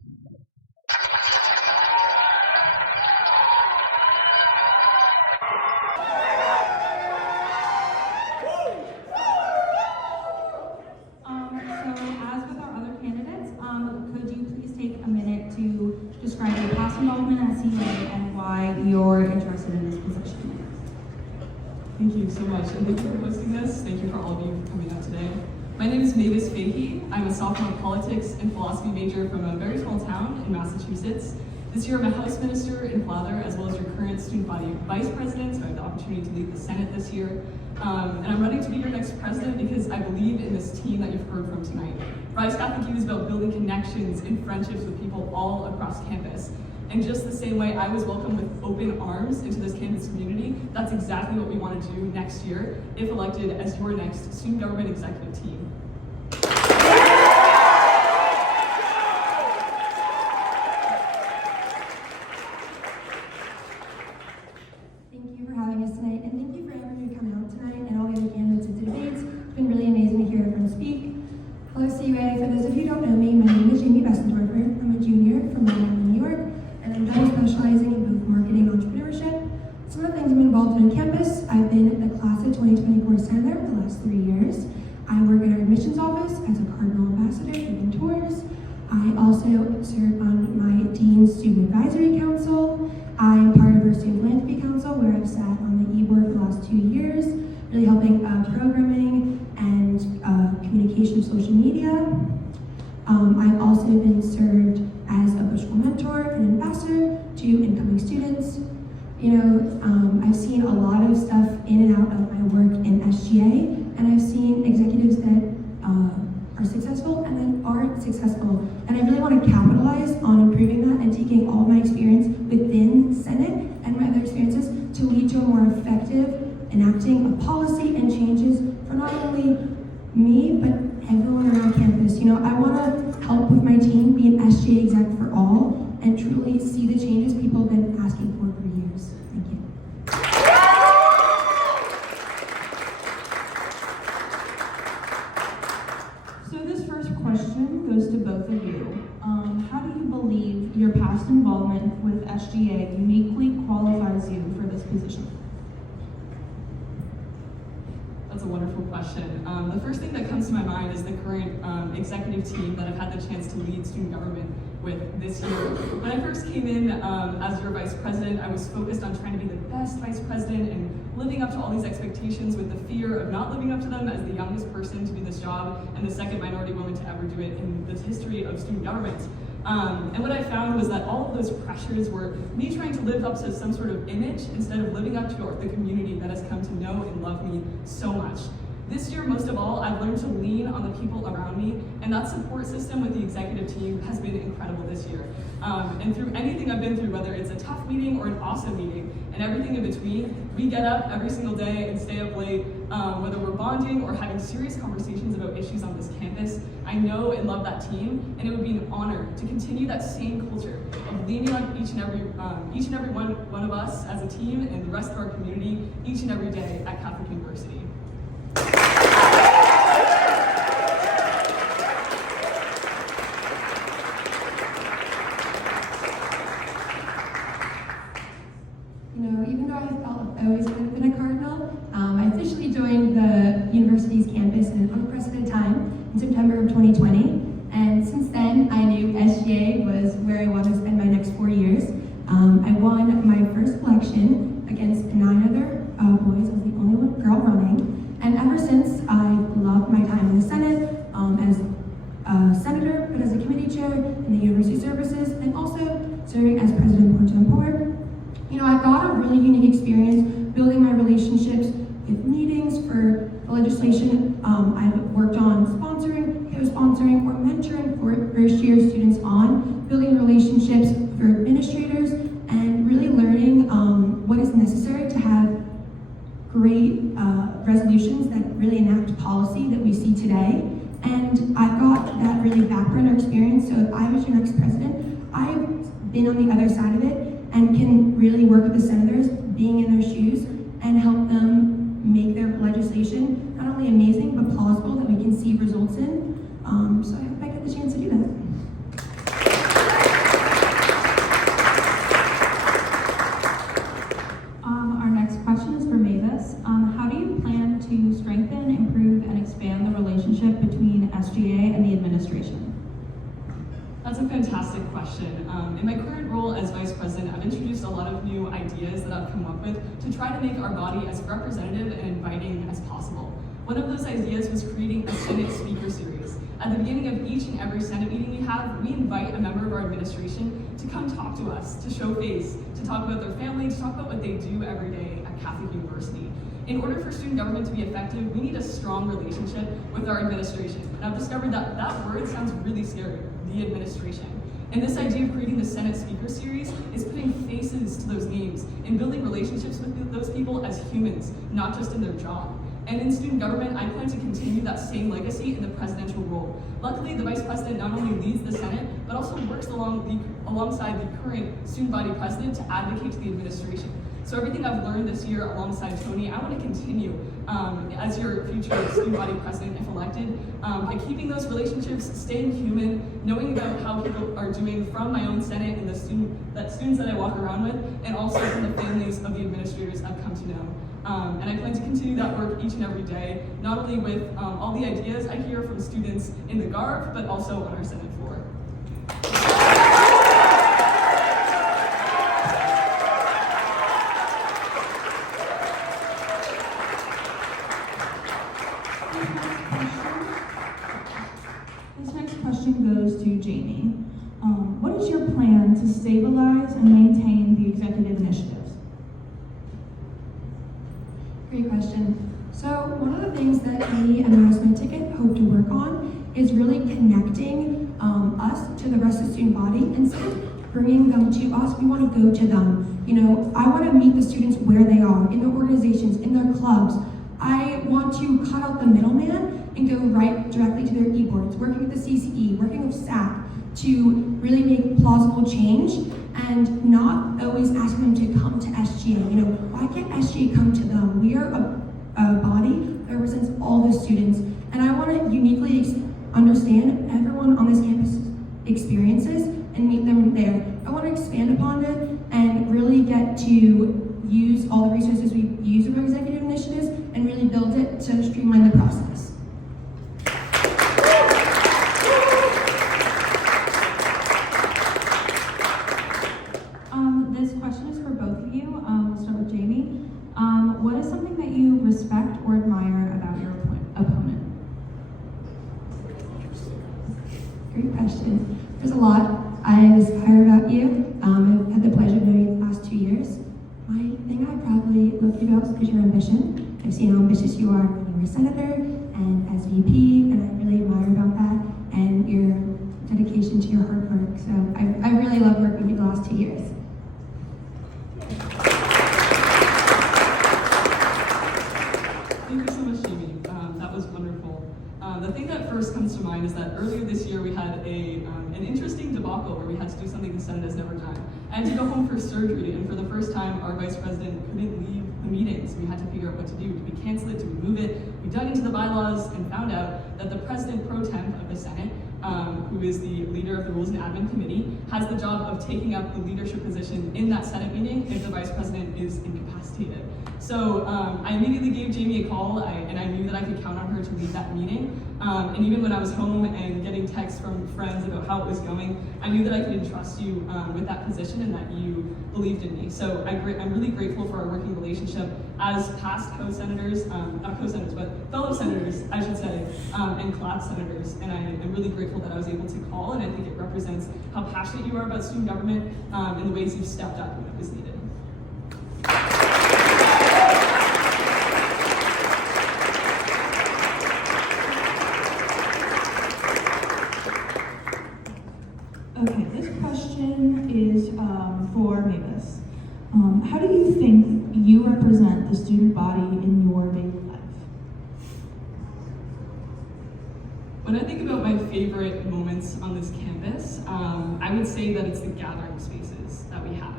Describe your past involvement at SGA and why you're interested in this position. Thank you so much, and thank you for hosting this. Thank you for all of you for coming out today. My name is Mavis Fahey. I'm a sophomore politics and philosophy major from a very small town in Massachusetts. This year I'm a House Minister and father, as well as your current student body vice president, so I have the opportunity to lead the Senate this year. And I'm running to be your next president because I believe in this team that you've heard from tonight. Rise Catholic U is about building connections and friendships with people all across campus. And just the same way I was welcomed with open arms into this campus community, that's exactly what we want to do next year, if elected as your next student government executive team. Thank you for having us tonight, and thank you for everyone who came out tonight and all the other candidates at the debates. It's been really amazing to hear everyone speak. Hello, CUA. For those of you who don't know me, my name is Jamie Bessendorfer. I'm a junior from Long Island, New York, and I'm double specializing in both marketing and entrepreneurship. Some of the things I'm involved in on campus, I've been the class of 2024 senator for the last 3 years. I work in our admissions office as a Cardinal Ambassador, giving tours. I also serve on my dean's student advisory council. I'm part of our student philanthropy council, where I've sat on the e-board for the last 2 years, really helping programming and communication of social media. I've also been served as a virtual mentor and ambassador to incoming students. I've seen a lot of stuff in and out of my work in SGA, and I've seen executives that are successful and then aren't successful. And I really want to capitalize on improving that and taking all of my experience within Senate and my other experiences to lead to a more effective enacting of policy and changes for not only me, but everyone around campus. I want to help with my team, be an SGA exec for all, and truly see the changes people have been asking asking for years. Thank you. So this first question goes to both of you. How do you believe your past involvement with SGA uniquely qualifies you for this position? That's a wonderful question. The first thing that comes to my mind is the current executive team that I've had the chance to lead student government with this year. When I first came in as your vice president, I was focused on trying to be the best vice president and living up to all these expectations with the fear of not living up to them as the youngest person to do this job and the second minority woman to ever do it in the history of student government. And what I found was that all of those pressures were me trying to live up to some sort of image instead of living up to the community that has come to know and love me so much. This year, most of all, I've learned to lean on the people around me, and that support system with the executive team has been incredible this year. And through anything I've been through, whether it's a tough meeting or an awesome meeting, and everything in between, we get up every single day and stay up late, whether we're bonding or having serious conversations about issues on this campus. I know and love that team, and it would be an honor to continue that same culture of leaning on each and every one of us as a team and the rest of our community each and every day at Catholic University. Even though I've always been a Cardinal, I officially joined the university's campus in an unprecedented time in September of 2020. And since then, I knew SGA was where I wanted to spend my next 4 years. I won my first election against 9 other boys. I was the only girl running. And ever since, I've loved my time in the Senate as a senator, but as a committee chair in the university services, and also serving as president pro tempore. I've got a really unique experience building my relationships with meetings for legislation. I've worked on sponsoring, co-sponsoring, or mentoring for first-year students on building relationships for administrators and really learning what is necessary to have great resolutions that really enact policy that we see today. And I've got that really background experience, so if I was your next president, I've been on the other side of it and can really work with the senators, being in their shoes, and help them make their legislation not only amazing, but plausible that we can see results in. So I hope I get the chance to do that. Our next question is for Mavis. How do you plan to strengthen, improve, and expand the relationship between SGA and the administration? That's a fantastic question. In my current role as vice president, I've introduced a lot of new ideas that I've come up with to try to make our body as representative and inviting as possible. One of those ideas was creating a Senate speaker series. At the beginning of each and every Senate meeting we have, we invite a member of our administration to come talk to us, to show face, to talk about their family, to talk about what they do every day at Catholic University. In order for student government to be effective, we need a strong relationship with our administration. And I've discovered that that word sounds really scary, the administration. And this idea of creating the Senate Speaker Series is putting faces to those names and building relationships with those people as humans, not just in their job. And in student government, I plan to continue that same legacy in the presidential role. Luckily, the vice president not only leads the Senate, but also works alongside the current student body president to advocate to the administration. So everything I've learned this year alongside Tony, I want to continue as your future student body president if elected, by keeping those relationships, staying human, knowing about how people are doing from my own Senate and the students that I walk around with, and also from the families of the administrators I've come to know. And I plan to continue that work each and every day, not only with all the ideas I hear from students in the GARV, but also on our Senate floor. This next question goes to Jamie. What is your plan to stabilize and maintain the executive initiatives? Great question. So one of the things that me and the Investment Ticket hope to work on is really connecting us to the rest of the student body. Instead of bringing them to us, we want to go to them. I want to meet the students where they are, in their organizations, in their clubs. I want to cut out the middleman and go right directly to their e-boards, working with the CCE, working with SAC, to really make plausible change and not always asking them to come to SGA. You know, why can't SGA come to them? We are a body that represents all the students, and I want to uniquely understand everyone on this campus experiences and meet them there. I want to expand upon it and really get to use all the resources we use in our executive initiatives and really build it to streamline the process. This question is for both of you. We'll start with Jamie. What is something that you respect or admire about your opponent? Great question. There's a lot I aspire about you. I've had the pleasure of knowing you the last 2 years. My thing I probably love you about is your ambition. I've seen how ambitious you are when you were a senator and as VP, and I really admire about that and your dedication to your hard work. So I really love working with you the last 2 years. Thank you so much, Jamie. That was wonderful. The thing that first comes to mind is that earlier this year we had an interesting debacle where we had to do something the Senate has never done. I had to go home for surgery, and for the first time, our vice president couldn't leave the meeting, so we had to figure out what to do. Do we cancel it? Do we move it? We dug into the bylaws and found out that the president pro tem of the Senate, who is the leader of the Rules and Admin Committee, has the job of taking up the leadership position in that Senate meeting if the vice president is incapacitated. So I immediately gave Jamie a call, and I knew that I could count on her to lead that meeting. And even when I was home and getting texts from friends about how it was going, I knew that I could entrust you with that position and that you believed in me. So I'm really grateful for our working relationship as past co-senators, not co-senators, but fellow senators, I should say, and class senators. And I'm really grateful that I was able to call, and I think it represents how passionate you are about student government and the ways you've stepped up when it was needed. Okay, this question is for Mavis. How do you think you represent the student body in your daily life? When I think about my favorite moments on this campus, I would say that it's the gathering spaces that we have.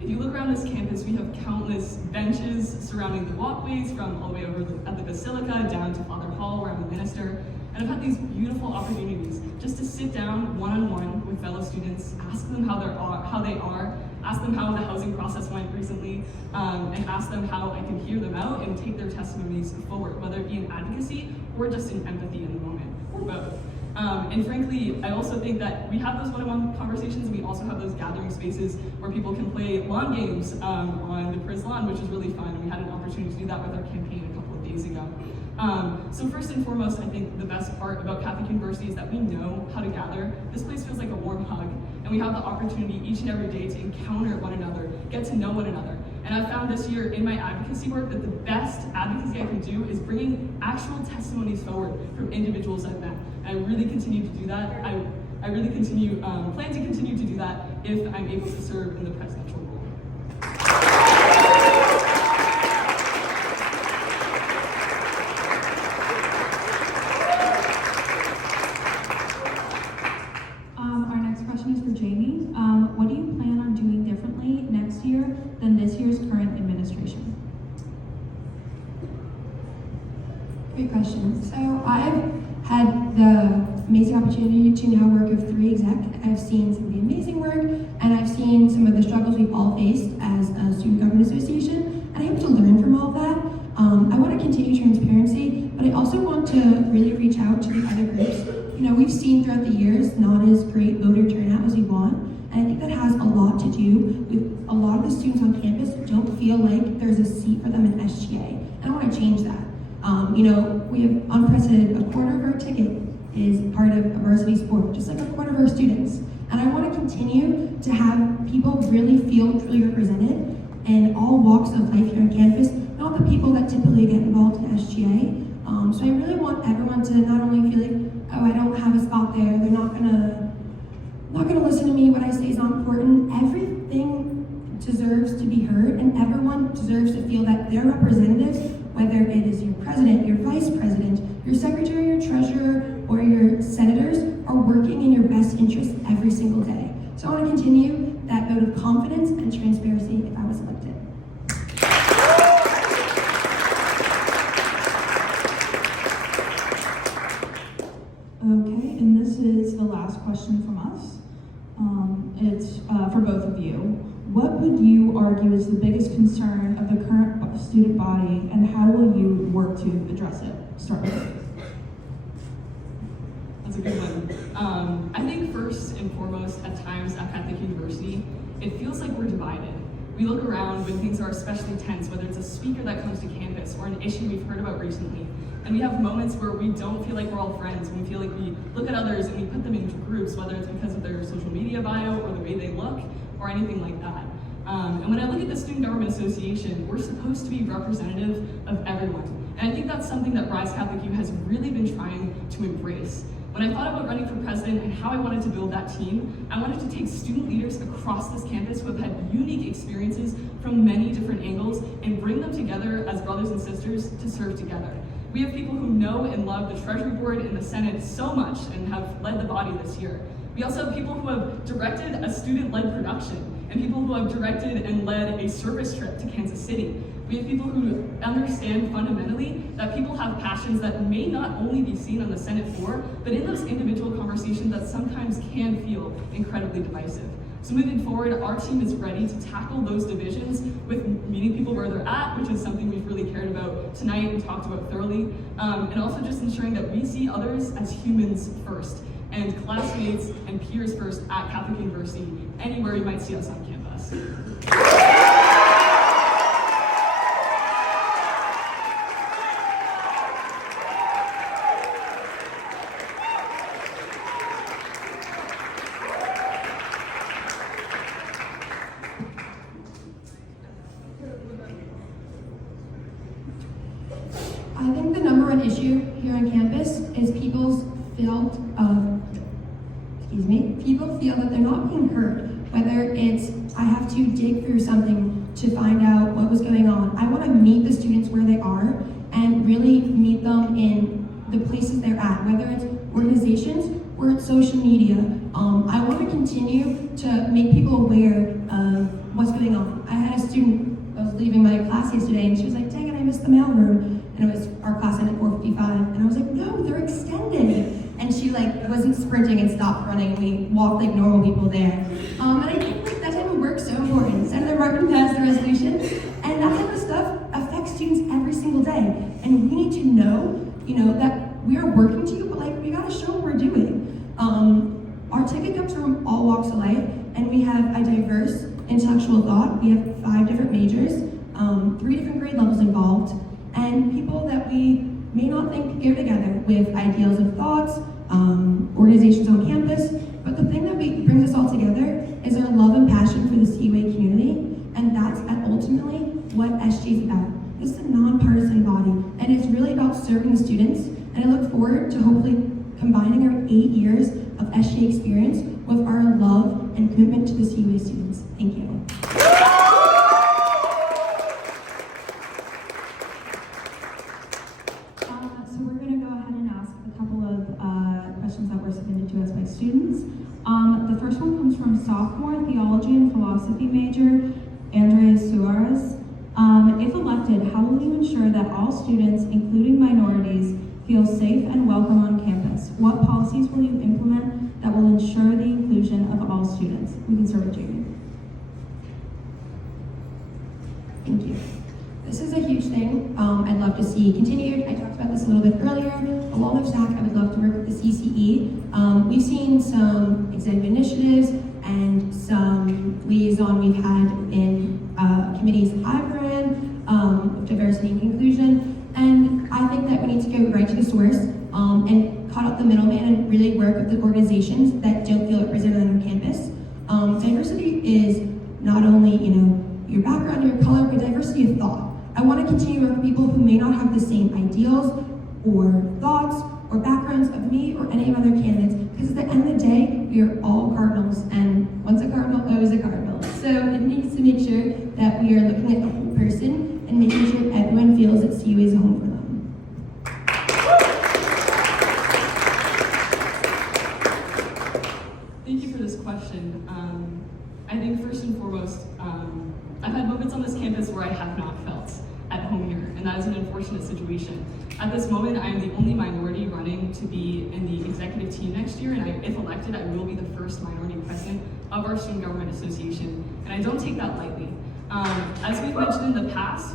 If you look around this campus, we have countless benches surrounding the walkways from all the way over at the Basilica down to Father Hall where I'm a minister. And I've had these beautiful opportunities just to sit down one-on-one with fellow students, ask them how they are, ask them how the housing process went recently, and ask them how I can hear them out and take their testimonies forward, whether it be in advocacy or just in empathy in the moment, or both. And frankly, I also think that we have those one-on-one conversations, and we also have those gathering spaces where people can play lawn games on the Priz lawn, which is really fun. We had an opportunity to do that with our campaign a couple of days ago. So first and foremost, I think the best part about Catholic University is that we know how to gather. This place feels like a warm hug, and we have the opportunity each and every day to encounter one another, get to know one another. And I've found this year in my advocacy work that the best advocacy I can do is bringing actual testimonies forward from individuals I've met. I really continue to do that. I really plan to continue to do that if I'm able to serve in the presidential role. Our next question is for Jamie. What do you plan on doing differently next year than this year's current administration? Great question. So I've had the amazing opportunity to now work with 3 exec. I've seen some of the amazing work, and I've seen some of the struggles we've all faced as a student government association, and I hope to learn from all of that. I want to continue transparency, but I also want to really reach out to the other groups. You know, we've seen throughout the years not as great voter turnout as we want, and I think that has a lot to do with a lot of the students on campus don't feel like there's a seat for them in SGA, and I want to change that. You know, we have unprecedented, a quarter of our ticket is part of a varsity sport, just like a quarter of our students. And I want to continue to have people really feel truly represented in all walks of life here on campus, not the people that typically get involved in SGA. So I really want everyone to not only feel like, oh, I don't have a spot there, they're not gonna listen to me, what I say is not important. Everything deserves to be heard, and everyone deserves to feel that their representatives, whether it is your president, your vice president, your secretary, your treasurer, or your senators, are working in your best interest every single day. So I want to continue that vote of confidence and transparency if I was elected. Okay, and this is the last question from us. It's for both of you. What would you argue is the biggest concern of the current student body, and how will you work to address it? Start with it. That's a good one. I think first and foremost, at times at Catholic University, it feels like we're divided. We look around when things are especially tense, whether it's a speaker that comes to campus or an issue we've heard about recently. And we have moments where we don't feel like we're all friends, when we feel like we look at others and we put them into groups, whether it's because of their social media bio or the way they look or anything like that. And when I look at the Student Government Association, we're supposed to be representative of everyone. And I think that's something that Rise Catholic U has really been trying to embrace. When I thought about running for president and how I wanted to build that team, I wanted to take student leaders across this campus who have had unique experiences from many different angles and bring them together as brothers and sisters to serve together. We have people who know and love the Treasury Board and the Senate so much and have led the body this year. We also have people who have directed a student-led production and people who have directed and led a service trip to Kansas City. We have people who understand fundamentally that people have passions that may not only be seen on the Senate floor, but in those individual conversations that sometimes can feel incredibly divisive. So moving forward, our team is ready to tackle those divisions with meeting people where they're at, which is something we've really cared about tonight and talked about thoroughly, and also just ensuring that we see others as humans first, and classmates and peers first at Catholic University, anywhere you might see us on campus. I think the number one issue here on campus is people feel that they're not being heard. Whether it's, I have to dig through something to find out what was going on. I want to meet the students where they are and really meet them in the places they're at, whether it's organizations or it's social media. I want to continue to make people aware of what's going on. I had a student, I was leaving my class yesterday, and she was like, dang it, I missed the mailroom. And it was our class ended at 4:55, and I was like, no, they're extended. And she wasn't sprinting and stopped running, and we walked like normal people there. And I think that type of work is so important. Senator Martin passed the resolution, and that type of stuff affects students every single day. And we need to know, that we are working to you, but we gotta show what we're doing. Our ticket comes from all walks of life, and we have a diverse intellectual thought. We have 5 different majors, 3 different grade levels involved, and people that we may not think pair together with ideals of thoughts, organizations on campus. But the thing that brings us all together is our love and passion for the CUA community, and that's ultimately what SGA is about. This is a nonpartisan body, and it's really about serving students, and I look forward to hopefully combining our 8 years of SGA experience with our love and commitment to the CUA students. Thank you. So we're going to go ahead and ask a couple of questions that were submitted to us by students. The first one comes from sophomore theology and philosophy major, Andrea Suarez. If elected, how will you ensure that all students, including minorities, feel safe and welcome on campus? What policies will you implement that will ensure the inclusion of all students? We can start with Jamie. Thank you. This is a huge thing I'd love to see continued. I talked about this a little bit earlier. Along with SAC, I would love to work with the CCE. We've seen some executive initiatives and some liaison we've had in committees I've ran, of diversity and inclusion. And I think that we need to go right to the source and cut out the middleman and really work with the organizations that don't feel represented on campus. Diversity is not only, your background, your color, but diversity of thought. I want to continue to work with people who may not have the same ideals or thoughts or backgrounds of me or any other candidates, because at the end of the day, we are all cardinals, and once a cardinal, always a cardinal. So it needs to make sure that we are looking at the whole person and making sure everyone feels that CUA is a home for them. was an unfortunate situation. At this moment, I am the only minority running to be in the executive team next year, and if elected, I will be the first minority president of our Student Government Association, and I don't take that lightly. As we've mentioned in the past,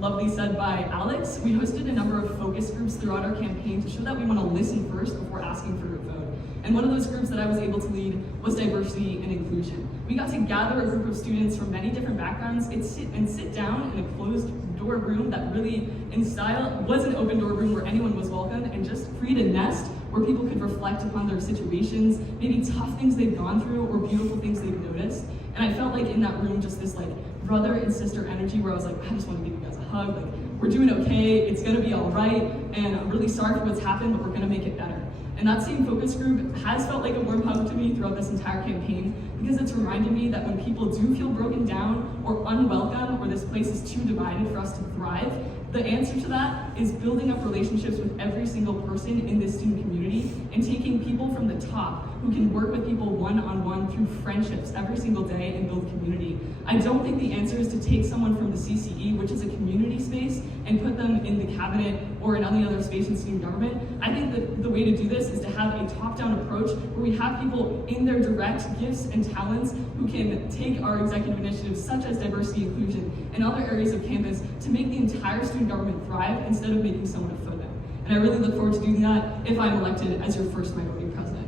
lovely said by Alex, we hosted a number of focus groups throughout our campaign to show that we want to listen first before asking for your vote. And one of those groups that I was able to lead was diversity and inclusion. We got to gather a group of students from many different backgrounds and sit down in a closed door room that really, in style, was an open door room where anyone was welcome, and just create a nest where people could reflect upon their situations, maybe tough things they've gone through or beautiful things they've noticed. And I felt like in that room, just this like brother and sister energy where I was like, I just want to give you guys a hug. Like, we're doing okay, it's gonna be all right, and I'm really sorry for what's happened, but we're gonna make it better. And that same focus group has felt like a warm hug to me throughout this entire campaign, because it's reminded me that when people do feel broken down or unwelcome, or this place is too divided for us to thrive, the answer to that is building up relationships with every single person in this student community and taking people from the top who can work with people one-on-one through friendships every single day and build community. I don't think the answer is to take someone from the CCE, which is a community space, and put them in the cabinet or in any other space in student government. I think that the way to do this is to have a top-down approach where we have people in their direct gifts and talents who can take our executive initiatives such as diversity, inclusion, and other areas of campus to make the entire student government thrive instead of making someone a footnote. And I really look forward to doing that if I'm elected as your first minority president.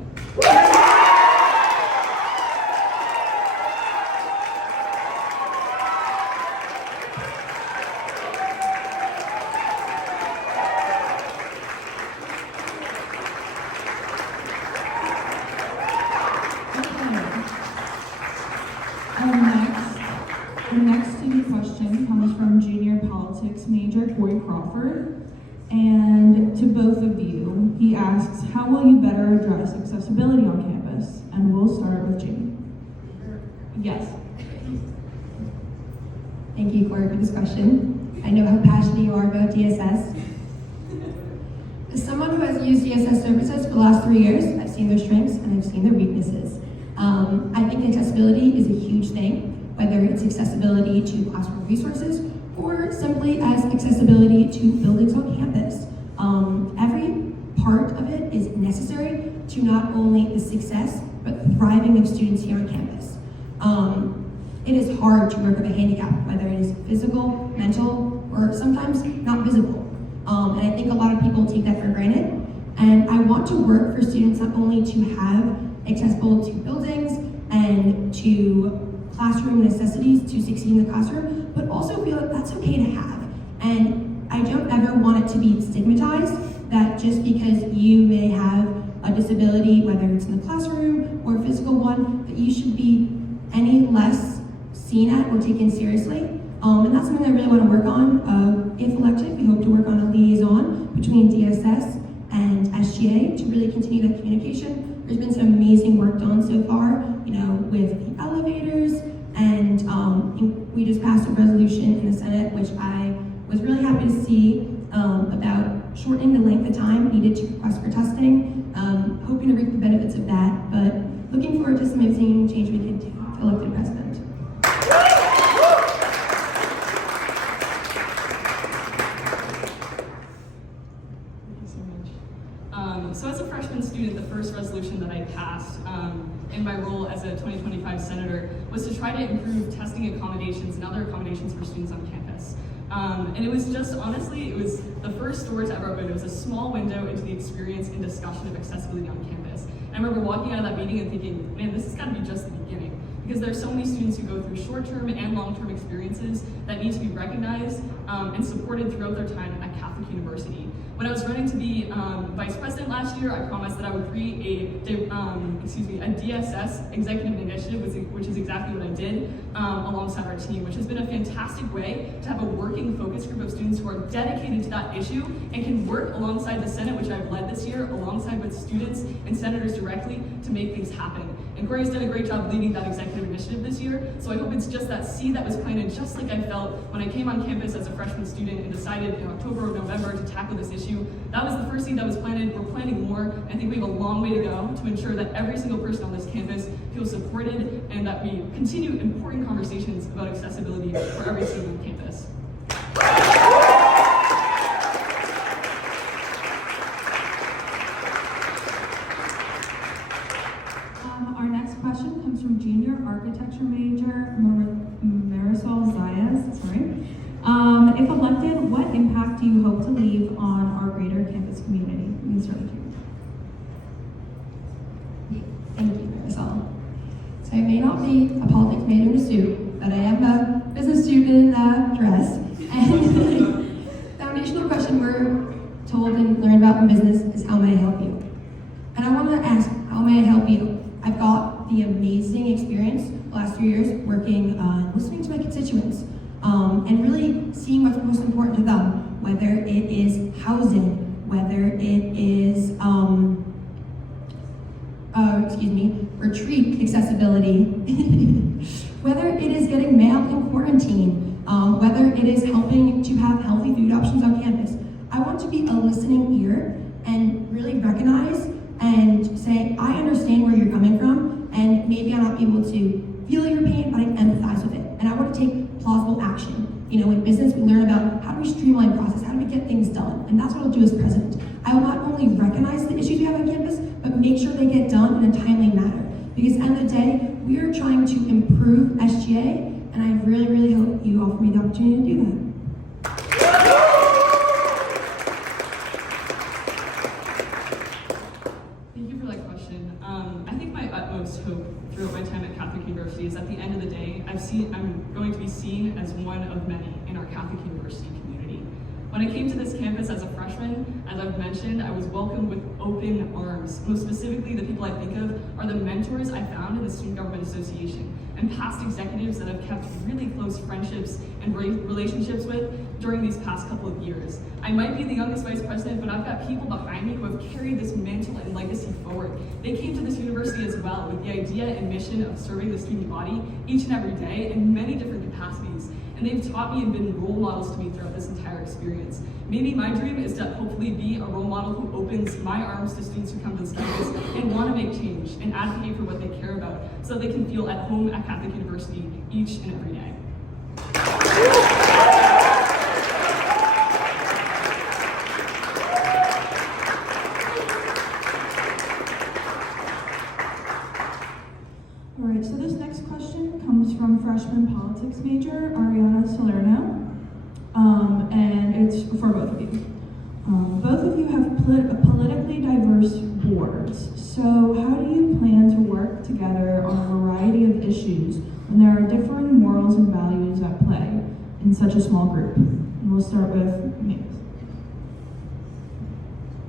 Our next student question comes from junior politics major Corey Crawford. And to both of you, he asks, how will you better address accessibility on campus? And we'll start with Jamie. Yes. Thank you, Corey, for this question. I know how passionate you are about DSS. As someone who has used DSS services for the last 3 years, I've seen their strengths and I've seen their weaknesses. I think accessibility is a huge thing, whether it's accessibility to classroom resources or simply as accessibility to buildings on campus. Every part of it is necessary to not only the success, but thriving of students here on campus. It is hard to work with a handicap, whether it is physical, mental, or sometimes not visible. And I think a lot of people take that for granted. And I want to work for students not only to have accessible to buildings and to classroom necessities to succeed in the classroom, but also feel that that's okay to have. And I don't ever want it to be stigmatized that just because you may have a disability, whether it's in the classroom or a physical one, that you should be any less seen at or taken seriously. And that's something I really want to work on. If elected, we hope to work on a liaison between DSS and SGA to really continue that communication. There's been some amazing work done so far, with the elevators, and we just passed a resolution in the Senate, which I was really happy to see, about shortening the length of time needed to request for testing. Hoping to reap the benefits of that, but looking forward to some amazing change we can do to elected president. So as a freshman student, the first resolution that I passed in my role as a 2025 senator was to try to improve testing accommodations and other accommodations for students on campus. And it was just, honestly, it was the first door to ever open. It was a small window into the experience and discussion of accessibility on campus. And I remember walking out of that meeting and thinking, man, this has got to be just the beginning. Because there's so many students who go through short-term and long-term experiences that need to be recognized and supported throughout their time at Catholic University. When I was running to be vice president last year, I promised that I would create a DSS executive initiative, which is exactly what I did alongside our team, which has been a fantastic way to have a working focus group of students who are dedicated to that issue and can work alongside the Senate, which I've led this year, alongside with students and senators directly to make things happen. And Corey's done a great job leading that executive initiative this year, so I hope it's just that seed that was planted, just like I felt when I came on campus as a freshman student and decided in October or November to tackle this issue. That was the first seed that was planted. We're planting more. I think we have a long way to go to ensure that every single person on this campus feels supported and that we continue important conversations about accessibility for every student on campus. architecture major, Marisol Zayas, sorry. If elected, what impact do you hope to leave on our greater campus community? You can start with you. Thank you, Marisol. So I may not be a politics major in a suit, but I am a business student in a dress. And the foundational question we're told and learn about in business is how may I help you? And I want to ask, how may I help you? I've got the amazing experience the last 3 years working listening to my constituents and really seeing what's most important to them, whether it is housing, whether it is retreat accessibility, whether it is getting mail in quarantine, whether it is helping to have healthy food options on campus. I want to be a listening ear and really recognize and say, I understand where you're coming from, and maybe I'm not able to feel your pain, but I empathize with it. And I want to take plausible action. You know, in business, we learn about how do we streamline process, how do we get things done, and that's what I'll do as president. I will not only recognize the issues we have on campus, but make sure they get done in a timely manner. Because at the end of the day, we are trying to improve SGA, and I really, really hope you offer me the opportunity to do that. Thank you for that question. I think my utmost hope throughout my time at Catholic University is at the end of the day, I'm going to be seen as one of many in our Catholic University community. When I came to this campus as a freshman, as I've mentioned, I was welcomed with open arms. Most specifically, the people I think of are the mentors I found in the Student Government Association and past executives that I've kept really close friendships and relationships with during these past couple of years. I might be the youngest vice president, but I've got people behind me who have carried this mantle and legacy forward. They came to this university as well with the idea and mission of serving the student body each and every day in many different capacities. And they've taught me and been role models to me throughout this entire experience. Maybe my dream is to hopefully be a role model who opens my arms to students who come to this campus and want to make change and advocate for what they care about so they can feel at home at Catholic University each and every day. All right, so this next question comes from freshman politics major Ariana Salerno, and it's for both of you. Both of you have politically diverse boards, so how do you plan to work together on a variety of issues when there are different morals and values at play in such a small group? And we'll start with me.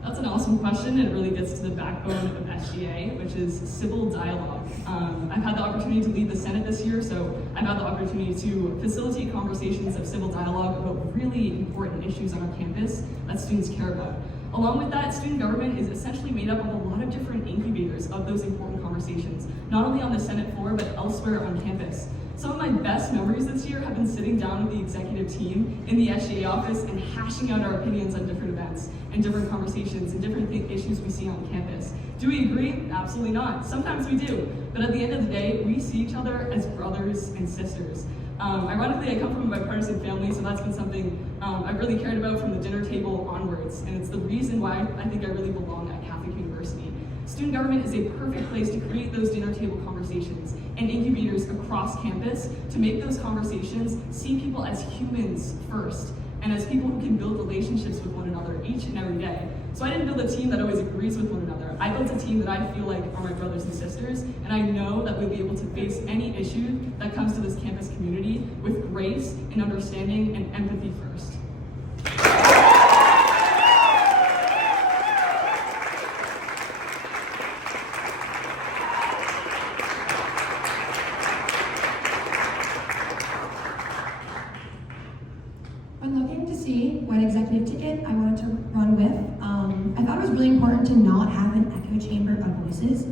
That's an awesome question, and it really gets to the backbone of SGA, which is civil dialogue. I've had the opportunity to lead the Senate this year, so I've had the opportunity to facilitate conversations of civil dialogue about really important issues on our campus that students care about. Along with that, student government is essentially made up of a lot of different incubators of those important conversations, not only on the Senate floor, but elsewhere on campus. Some of my best memories this year have been sitting down with the executive team in the SGA office and hashing out our opinions on different events and different conversations and different issues we see on campus. Do we agree? Absolutely not. Sometimes we do. But at the end of the day, we see each other as brothers and sisters. Ironically, I come from a bipartisan family, so that's been something I've really cared about from the dinner table onwards, and it's the reason why I think I really belong at Catholic University. Student government is a perfect place to create those dinner table conversations and incubators across campus to make those conversations see people as humans first and as people who can build relationships with one another each and every day. So I didn't build a team that always agrees with one another. I built a team that I feel like are my brothers and sisters, and I know that we'll be able to face any issue that comes to this campus community with grace and understanding and empathy first. When looking to see what executive ticket I wanted to run with, I thought it was really important to not have an echo chamber of voices,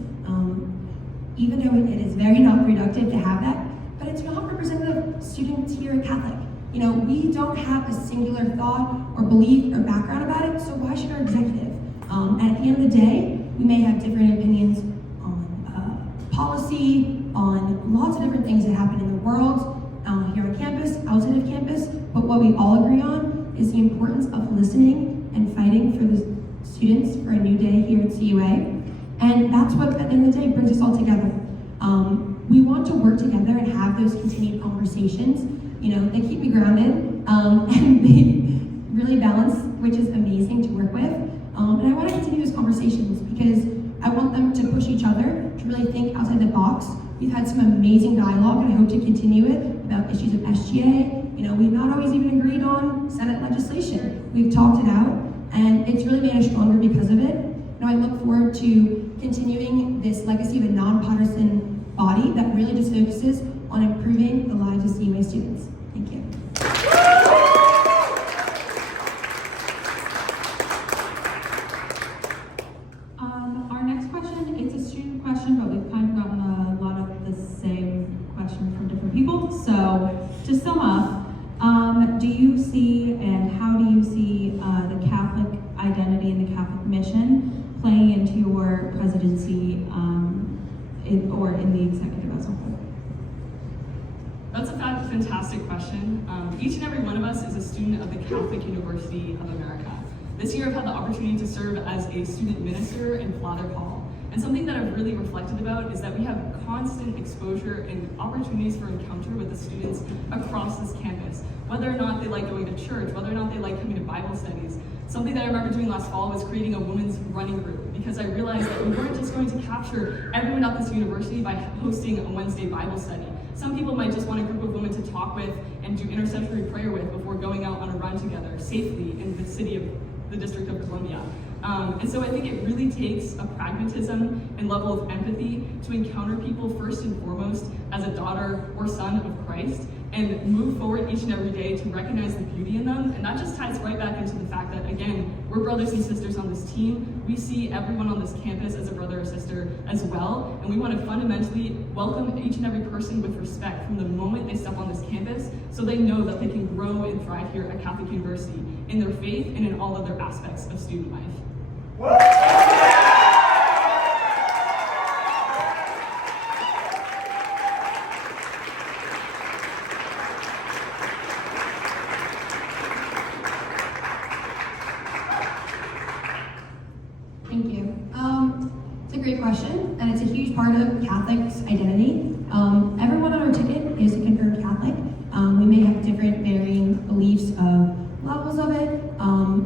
even though it is very not productive to have that, but it's not representative of students here at Catholic. You know, we don't have a singular thought or belief or background about it, so why should our executive? And at the end of the day, we may have different opinions on policy, on lots of different things that happen in the world, here on campus, outside of campus, but what we all agree on is the importance of listening and fighting for the students for a new day here at CUA. And that's what, at the end of the day, brings us all together. we want to work together and have those continued conversations. You know, they keep me grounded, and they really balance, which is amazing to work with. And I want to continue those conversations because I want them to push each other to really think outside the box. We've had some amazing dialogue, and I hope to continue it about issues of SGA. You know, we've not always even agreed on Senate legislation. We've talked it out, and it's really made us stronger because of it. You know, I look forward to continuing this legacy of a nonpartisan body that really just focuses on improving the lives of CUA students. Thank you. Our next question, it's a student question, but we've kind of gotten a lot of the same question from different people. So to sum up, do you see and how do you see the Catholic identity and the Catholic mission playing into your presidency or in the executive as a whole? That's a fantastic question. Each and every one of us is a student of the Catholic University of America. This year I've had the opportunity to serve as a student minister in Flather Hall. And something that I've really reflected about is that we have constant exposure and opportunities for encounter with the students across this campus. Whether or not they like going to church, whether or not they like coming to Bible studies. Something that I remember doing last fall was creating a women's running group because I realized that we weren't just going to capture everyone at this university by hosting a Wednesday Bible study. Some people might just want a group of women to talk with and do intercessory prayer with before going out on a run together safely in the city of the District of Columbia. And so I think it really takes a pragmatism and level of empathy to encounter people first and foremost as a daughter or son of Christ and move forward each and every day to recognize the beauty in them. And that just ties right back into the fact that, again, we're brothers and sisters on this team. We see everyone on this campus as a brother or sister as well. And we want to fundamentally welcome each and every person with respect from the moment they step on this campus so they know that they can grow and thrive here at Catholic University in their faith and in all other aspects of student life. Thank you. It's a great question, and it's a huge part of Catholic's identity. Everyone on our ticket is a confirmed Catholic. We may have different varying beliefs of levels of it,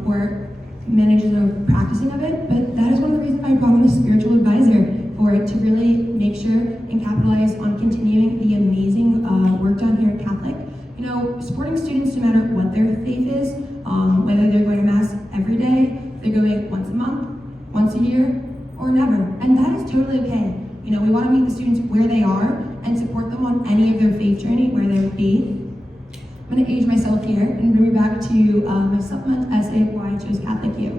or managing or practicing of it, but that is one of the reasons I brought on a spiritual advisor for it to really make sure and capitalize on continuing the amazing work done here at Catholic. You know, supporting students no matter what their faith is, whether they're going to Mass every day, they're going once a month, once a year, or never. And that is totally okay. You know, we want to meet the students where they are and support them on any of their faith journey, where they would be. I'm going to age myself here and bring me back to my supplement essay of why I chose Catholic U.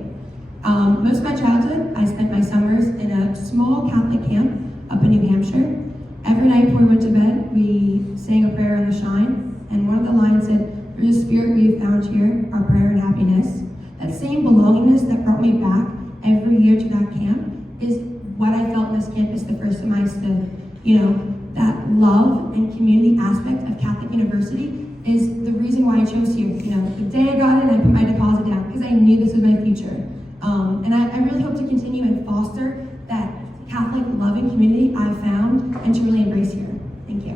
Most of my childhood, I spent my summers in a small Catholic camp up in New Hampshire. Every night before we went to bed, we sang a prayer in the shrine, and one of the lines said, "Through the Spirit we have found here, our prayer and happiness." That same belongingness that brought me back every year to that camp is what I felt in this campus the first time I stood. You know, that love and community aspect of Catholic University is the reason why I chose here. You know, the day I got in, I put my deposit down because I knew this was my future. And I really hope to continue and foster that Catholic loving community I found and to really embrace here. Thank you.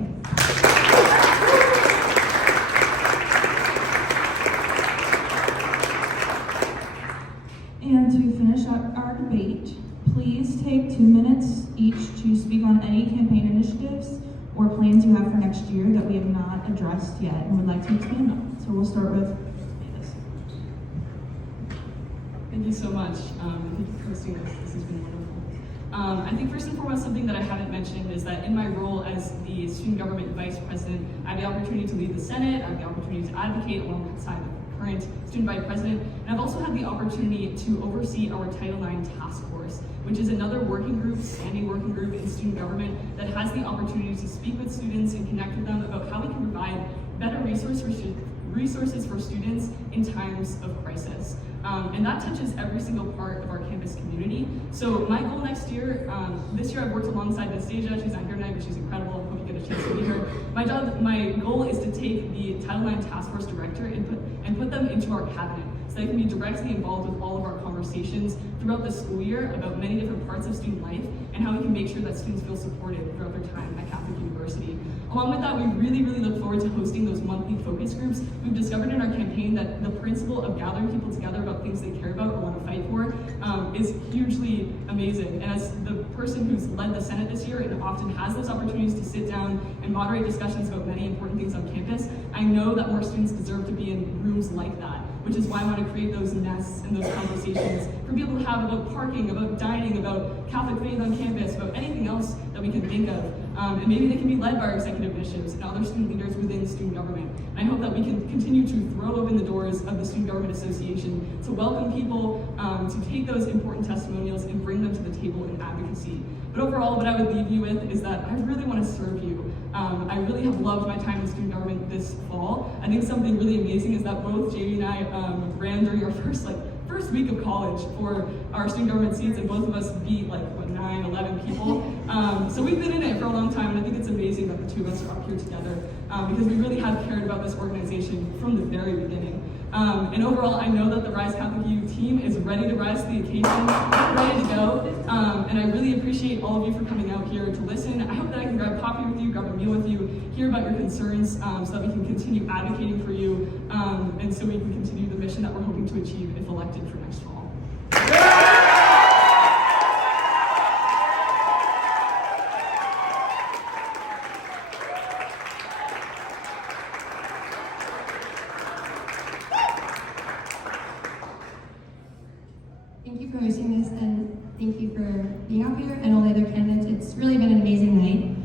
And to finish up our debate, please take 2 minutes each to speak on any campaign initiatives or plans you have for next year that we have not addressed yet and would like to expand on. So we'll start with Davis. Thank you so much. Thank you for hosting this. This has been wonderful. I think first and foremost, something that I haven't mentioned is that in my role as the student government vice president, I have the opportunity to lead the Senate, I have the opportunity to advocate alongside the current student vice president, and I've also had the opportunity to oversee our Title IX task force, which is another working group, standing working group in student government that has the opportunity to speak with students and connect with them about how we can provide better resources for students in times of crisis. And that touches every single part of our campus community. So my goal next year, this year I've worked alongside Anastasia. She's not here tonight, but she's incredible. I hope you get a chance to meet her. My goal is to take the Title IX Task Force Director and put them into our cabinet. so they can be directly involved with all of our conversations throughout the school year about many different parts of student life and how we can make sure that students feel supported throughout their time at Catholic University. Along with that, we really look forward to hosting those monthly focus groups. We've discovered in our campaign that the principle of gathering people together about things they care about or want to fight for is hugely amazing. And as the person who's led the Senate this year and often has those opportunities to sit down and moderate discussions about many important things on campus, I know that more students deserve to be in rooms like that, which is why I want to create those nests and those conversations for people to have about parking, about dining, about Catholic faith on campus, about anything else that we can think of. And maybe they can be led by our executive missions and other student leaders within student government. And I hope that we can continue to throw open the doors of the Student Government Association to welcome people, to take those important testimonials and bring them to the table in advocacy. But overall, what I would leave you with is that I really want to serve you. I really have loved my time in student government this fall. I think something really amazing is that both JD and I ran during our first week of college for our student government seats, and both of us beat 9, 11 people. So we've been in it for a long time, and I think it's amazing that the two of us are up here together because we really have cared about this organization from the very beginning. And overall, I know that the Rise Catholic U team is ready to rise to the occasion, ready to go. And I really appreciate all of you for coming out here to listen. I hope that I can grab coffee with you, grab a meal with you, hear about your concerns so that we can continue advocating for you and so we can continue the mission that we're hoping to achieve if elected for next fall. Thank you for hosting this, and thank you for being up here and all the other candidates. It's really been an amazing night.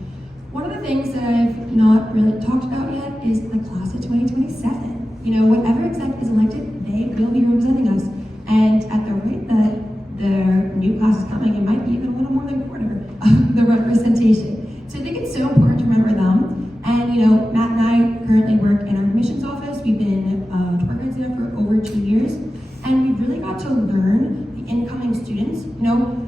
One of the things that I've not really talked about yet is the class of 2027. You know, whatever exec is elected, they will be representing us. And at the rate that the new class is coming, it might be even a little more than a quarter of the representation. So I think it's so important to remember them. And you know, Matt and I currently work in our admissions office. We've been tour guides there for over 2 years. And we've really got to learn the incoming students, you know,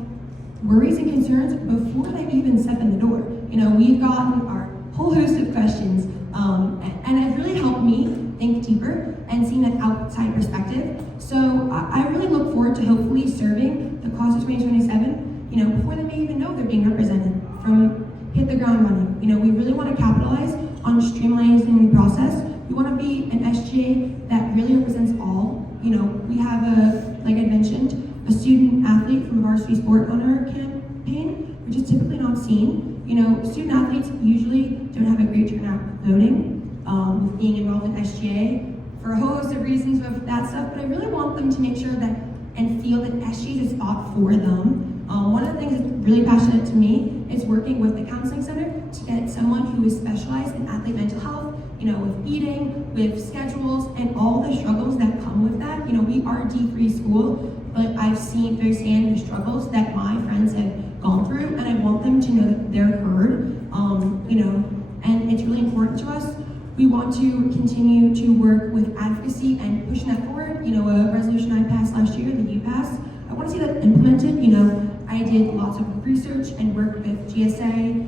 worries and concerns before they even step in the door. You know, we've gotten our whole host of questions, and it really helped me think deeper and seeing that outside perspective. So I really look forward to hopefully serving the class of 2027, you know, before they may even know they're being represented, from hit the ground running. You know, we really want to capitalize on streamlining the process. We want to be an SGA that really represents all. You know, we have like I mentioned, a student athlete from a varsity sport on our campaign, which is typically not seen. You know, student athletes usually don't have a great turnout voting, with being involved in SGA for a whole host of reasons with that stuff, but I really want them to make sure that and feel that SGA is a spot for them. One of the things that's really passionate to me is working with the counseling center to get someone who is specialized in athlete mental health, you know, with eating, with schedules, and all the struggles that come with that. You know, we are a D3 school, but I've seen firsthand the struggles that my friends have gone through, and I want them to know that they're heard, you know, and it's really important to us. We want to continue to work with advocacy and pushing that forward. You know, a resolution I passed last year, the UPass, I want to see that implemented. You know, I did lots of research and work with GSA,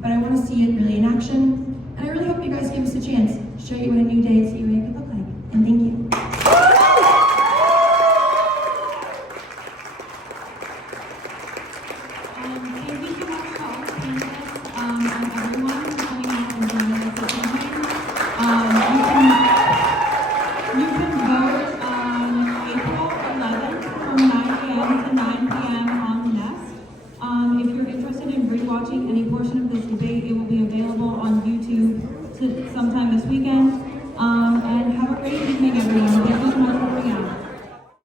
but I want to see it really in action. And I really hope you guys give us a chance to show you what a new day at CUA could look like. And thank you. Thank you so much to all the panelists and everyone for coming out and joining us this evening. You can vote April 11th from 9 a.m. to 9 p.m. on the Nest. If you're interested in rewatching any portion of this debate, it